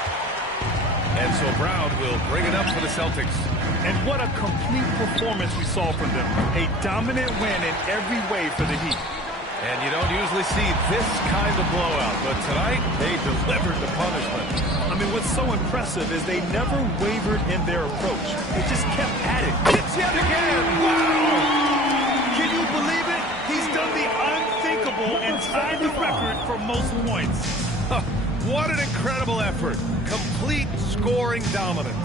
And so Brown will bring it up for the Celtics. And what a complete performance we saw from them. A dominant win in every way for the Heat. And you don't usually see this kind of blowout, but tonight they delivered the punishment. I mean, what's so impressive is they never wavered in their approach. They just kept at it. It's yet again! Wow! Can you believe it? He's done the unthinkable and tied the record for most points. What an incredible effort. Complete scoring dominance.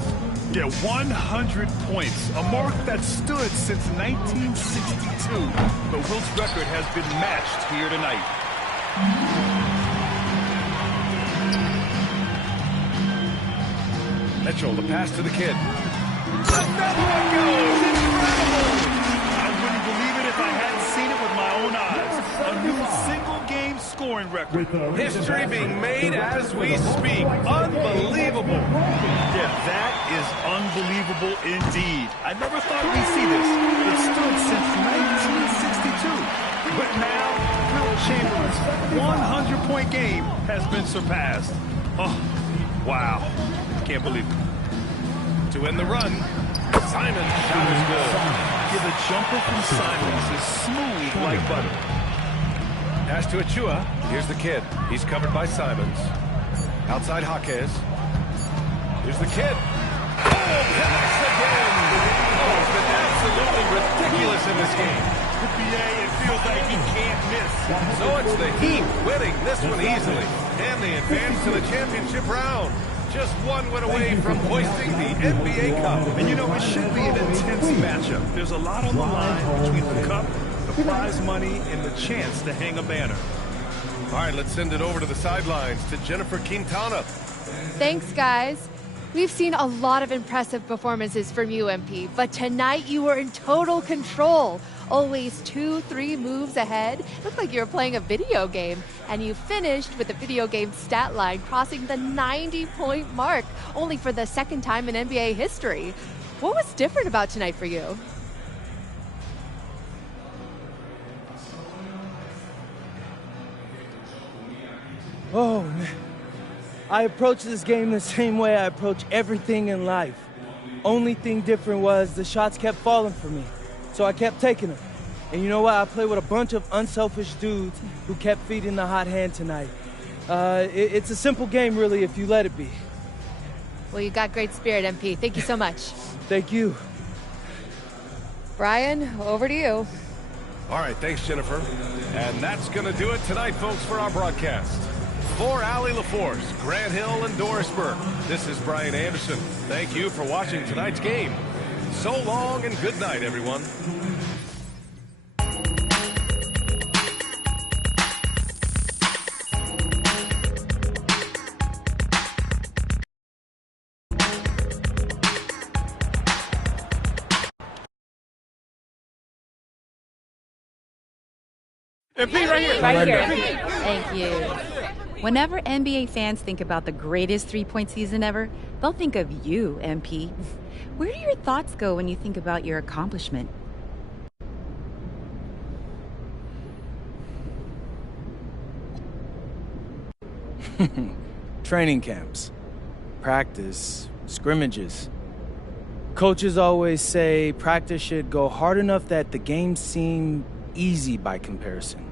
Yeah, 100 points, a mark that stood since 1962. But Wilt's record has been matched here tonight. Mitchell, the pass to the kid. Another one goes! Incredible! I wouldn't believe it if I hadn't seen it with my own eyes. A new single-game scoring record. History being made as we speak. Unbelievable. Yeah, that is unbelievable indeed. I never thought we'd see this. It stood since 1962. But now, Wilt Chamberlain's 100-point game has been surpassed. Oh, wow. Can't believe it. To win the run, Simon's shot is good. Yeah, the jumper from Simons is smooth like butter. Pass to Achua. Here's the kid. He's covered by Simons. Outside Jaquez. Here's the kid. Oh, pass again. Oh, it's been absolutely ridiculous in this game. BA, it feels like he can't miss. So it's the Heat winning this one easily. And they advance to the championship round. Just one win away from hoisting the NBA Cup. And you know, it should be an intense matchup. There's a lot on the line between the cup, the prize money, and the chance to hang a banner. All right, let's send it over to the sidelines to Jennifer Quintana. Thanks, guys. We've seen a lot of impressive performances from you, MP, but tonight you were in total control. Always 2-3 moves ahead. Looked like you were playing a video game. And you finished with the video game stat line crossing the 90-point mark, only for the second time in NBA history. What was different about tonight for you? Oh, man. I approached this game the same way I approach everything in life. Only thing different was the shots kept falling for me, so I kept taking them. And you know what? I played with a bunch of unselfish dudes who kept feeding the hot hand tonight. It's a simple game, really, if you let it be. Well, you got great spirit, MP. Thank you so much. Thank you. Brian, over to you. All right, thanks, Jennifer. And that's going to do it tonight, folks, for our broadcast. For Allie LaForce, Grant Hill, and Doris Burke, this is Brian Anderson. Thank you for watching tonight's game. So long and good night, everyone. Right here. Thank you. Whenever NBA fans think about the greatest three-point season ever, they'll think of you, MP. Where do your thoughts go when you think about your accomplishment? Training camps, practice, scrimmages. Coaches always say practice should go hard enough that the games seem easy by comparison.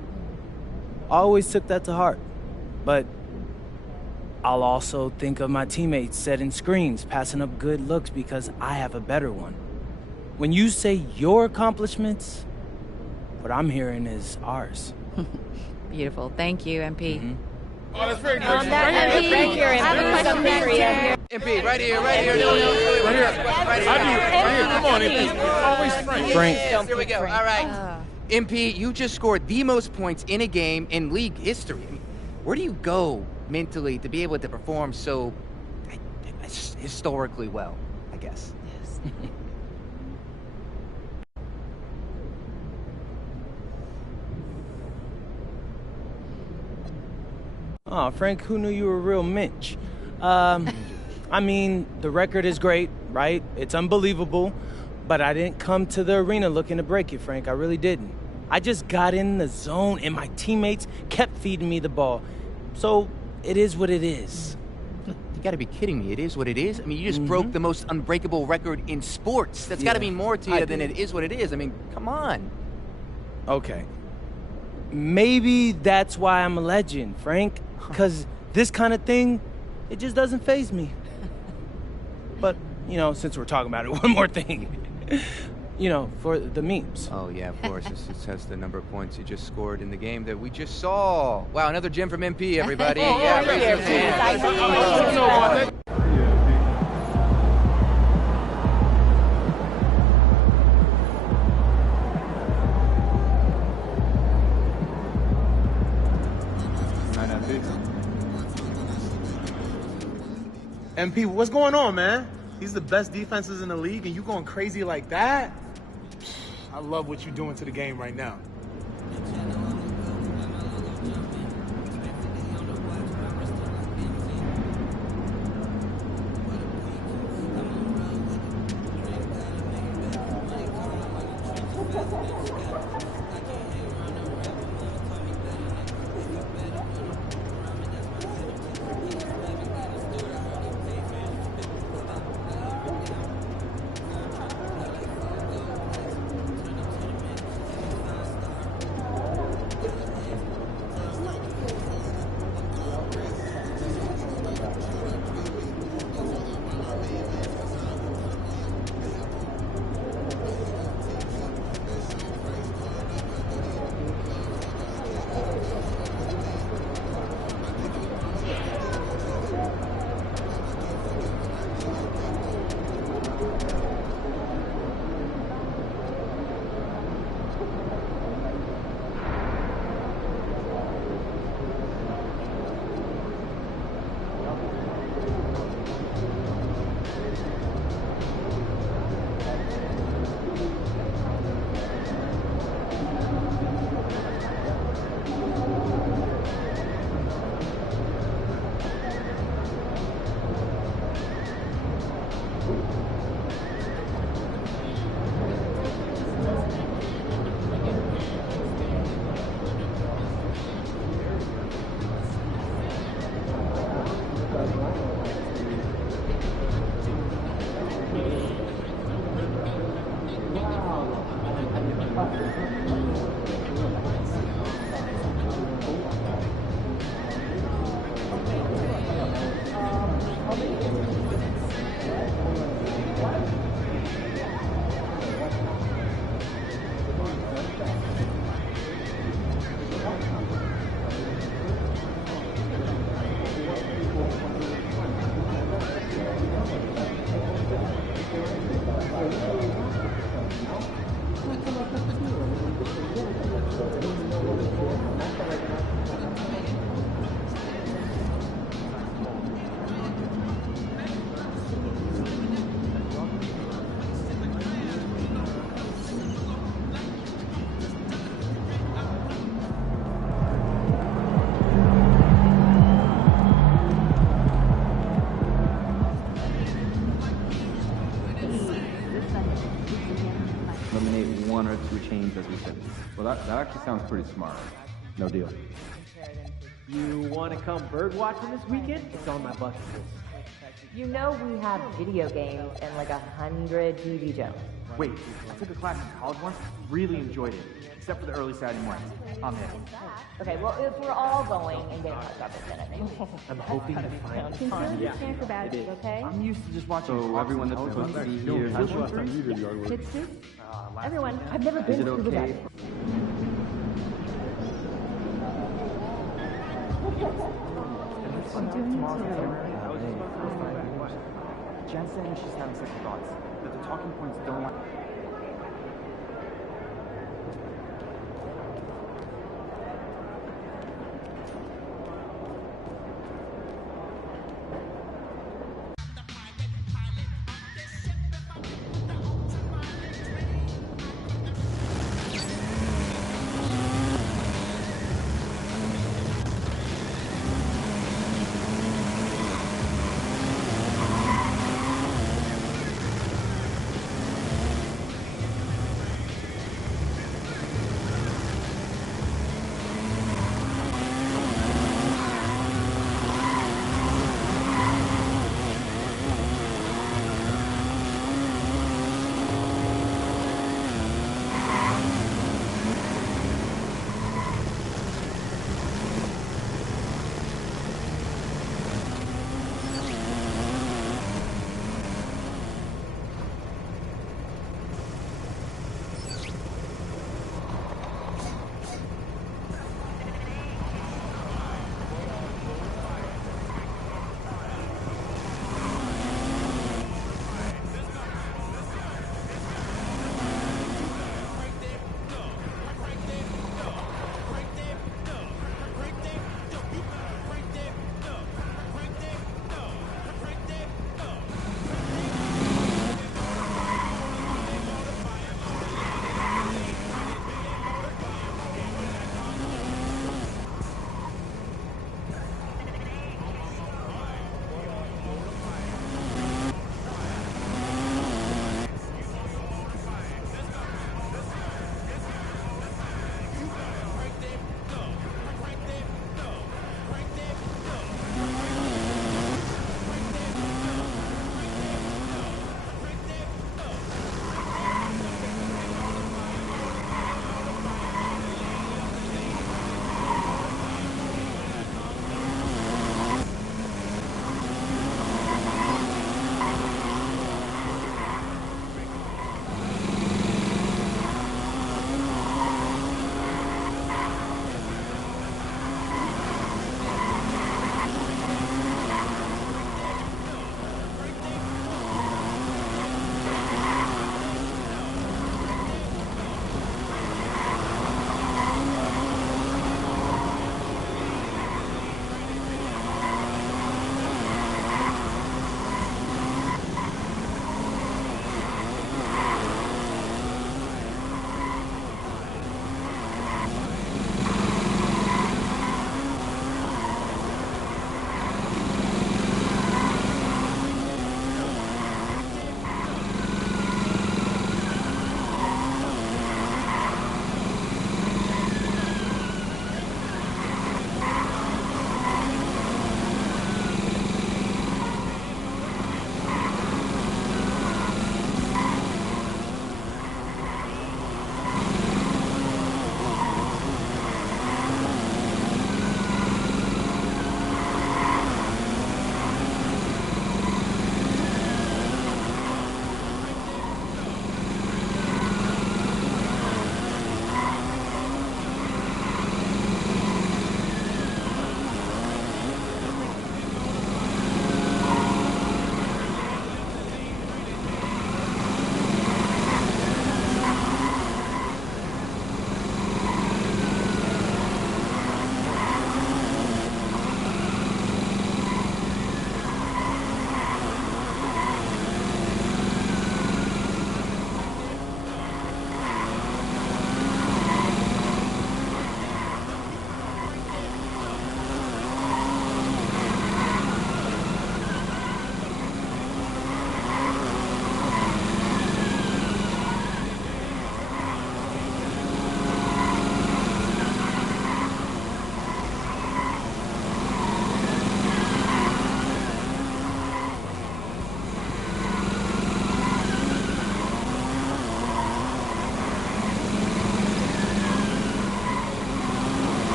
I always took that to heart. But I'll also think of my teammates setting screens, passing up good looks because I have a better one. When you say your accomplishments, what I'm hearing is ours. Beautiful. Thank you, MP. Mm-hmm. Oh, that's very good. Thank you, MP. I have a question for you. MP, right here. Right here. Come on, MP. Always Frank. Frank. Here we go. All right. MP, you just scored the most points in a game in league history. I mean, where do you go mentally to be able to perform so historically well, I guess? Yes. Oh, Frank, who knew you were a real mensch? I mean, the record is great, right? It's unbelievable, but I didn't come to the arena looking to break it, Frank. I really didn't. I just got in the zone, and my teammates kept feeding me the ball. So it is what it is. You gotta be kidding me. It is what it is? I mean, you just broke the most unbreakable record in sports. That's gotta be more to you than it is what it is. I mean, come on. Okay. Maybe that's why I'm a legend, Frank. Because this kind of thing, it just doesn't faze me. But, you know, since we're talking about it, one more thing. You know, for the memes. Oh, yeah, of course. This says the number of points you just scored in the game that we just saw. Wow, another gem from MP, everybody. Yeah, raise your hands. MP, what's going on, man? These are the best defenses in the league, and you going crazy like that? I love what you're doing to the game right now. Eliminate one or two chains as we said. Well, that actually sounds pretty smart. No deal. You want to come bird watching this weekend? It's on my bucket list. You know we have video games and like 100 TV shows. Wait, I took a class in college once, really enjoyed it, except for the early Saturday mornings. I'm in. Okay, well, if we're all going and getting hot garbage, then I think. I'm hoping to find Consider the stand for badges, okay? I'm used to just watching. So everyone that's supposed to be here has Kids too? Everyone. I've never been to scuba diving. Jen's saying she's having second thoughts, but the talking points don't like.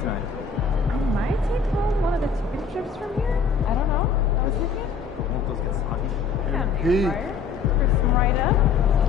plan tonight? I might take home one of the chicken strips from here. I don't know. I was thinking. Won't those get soggy? Yeah, air fryer for some write-up.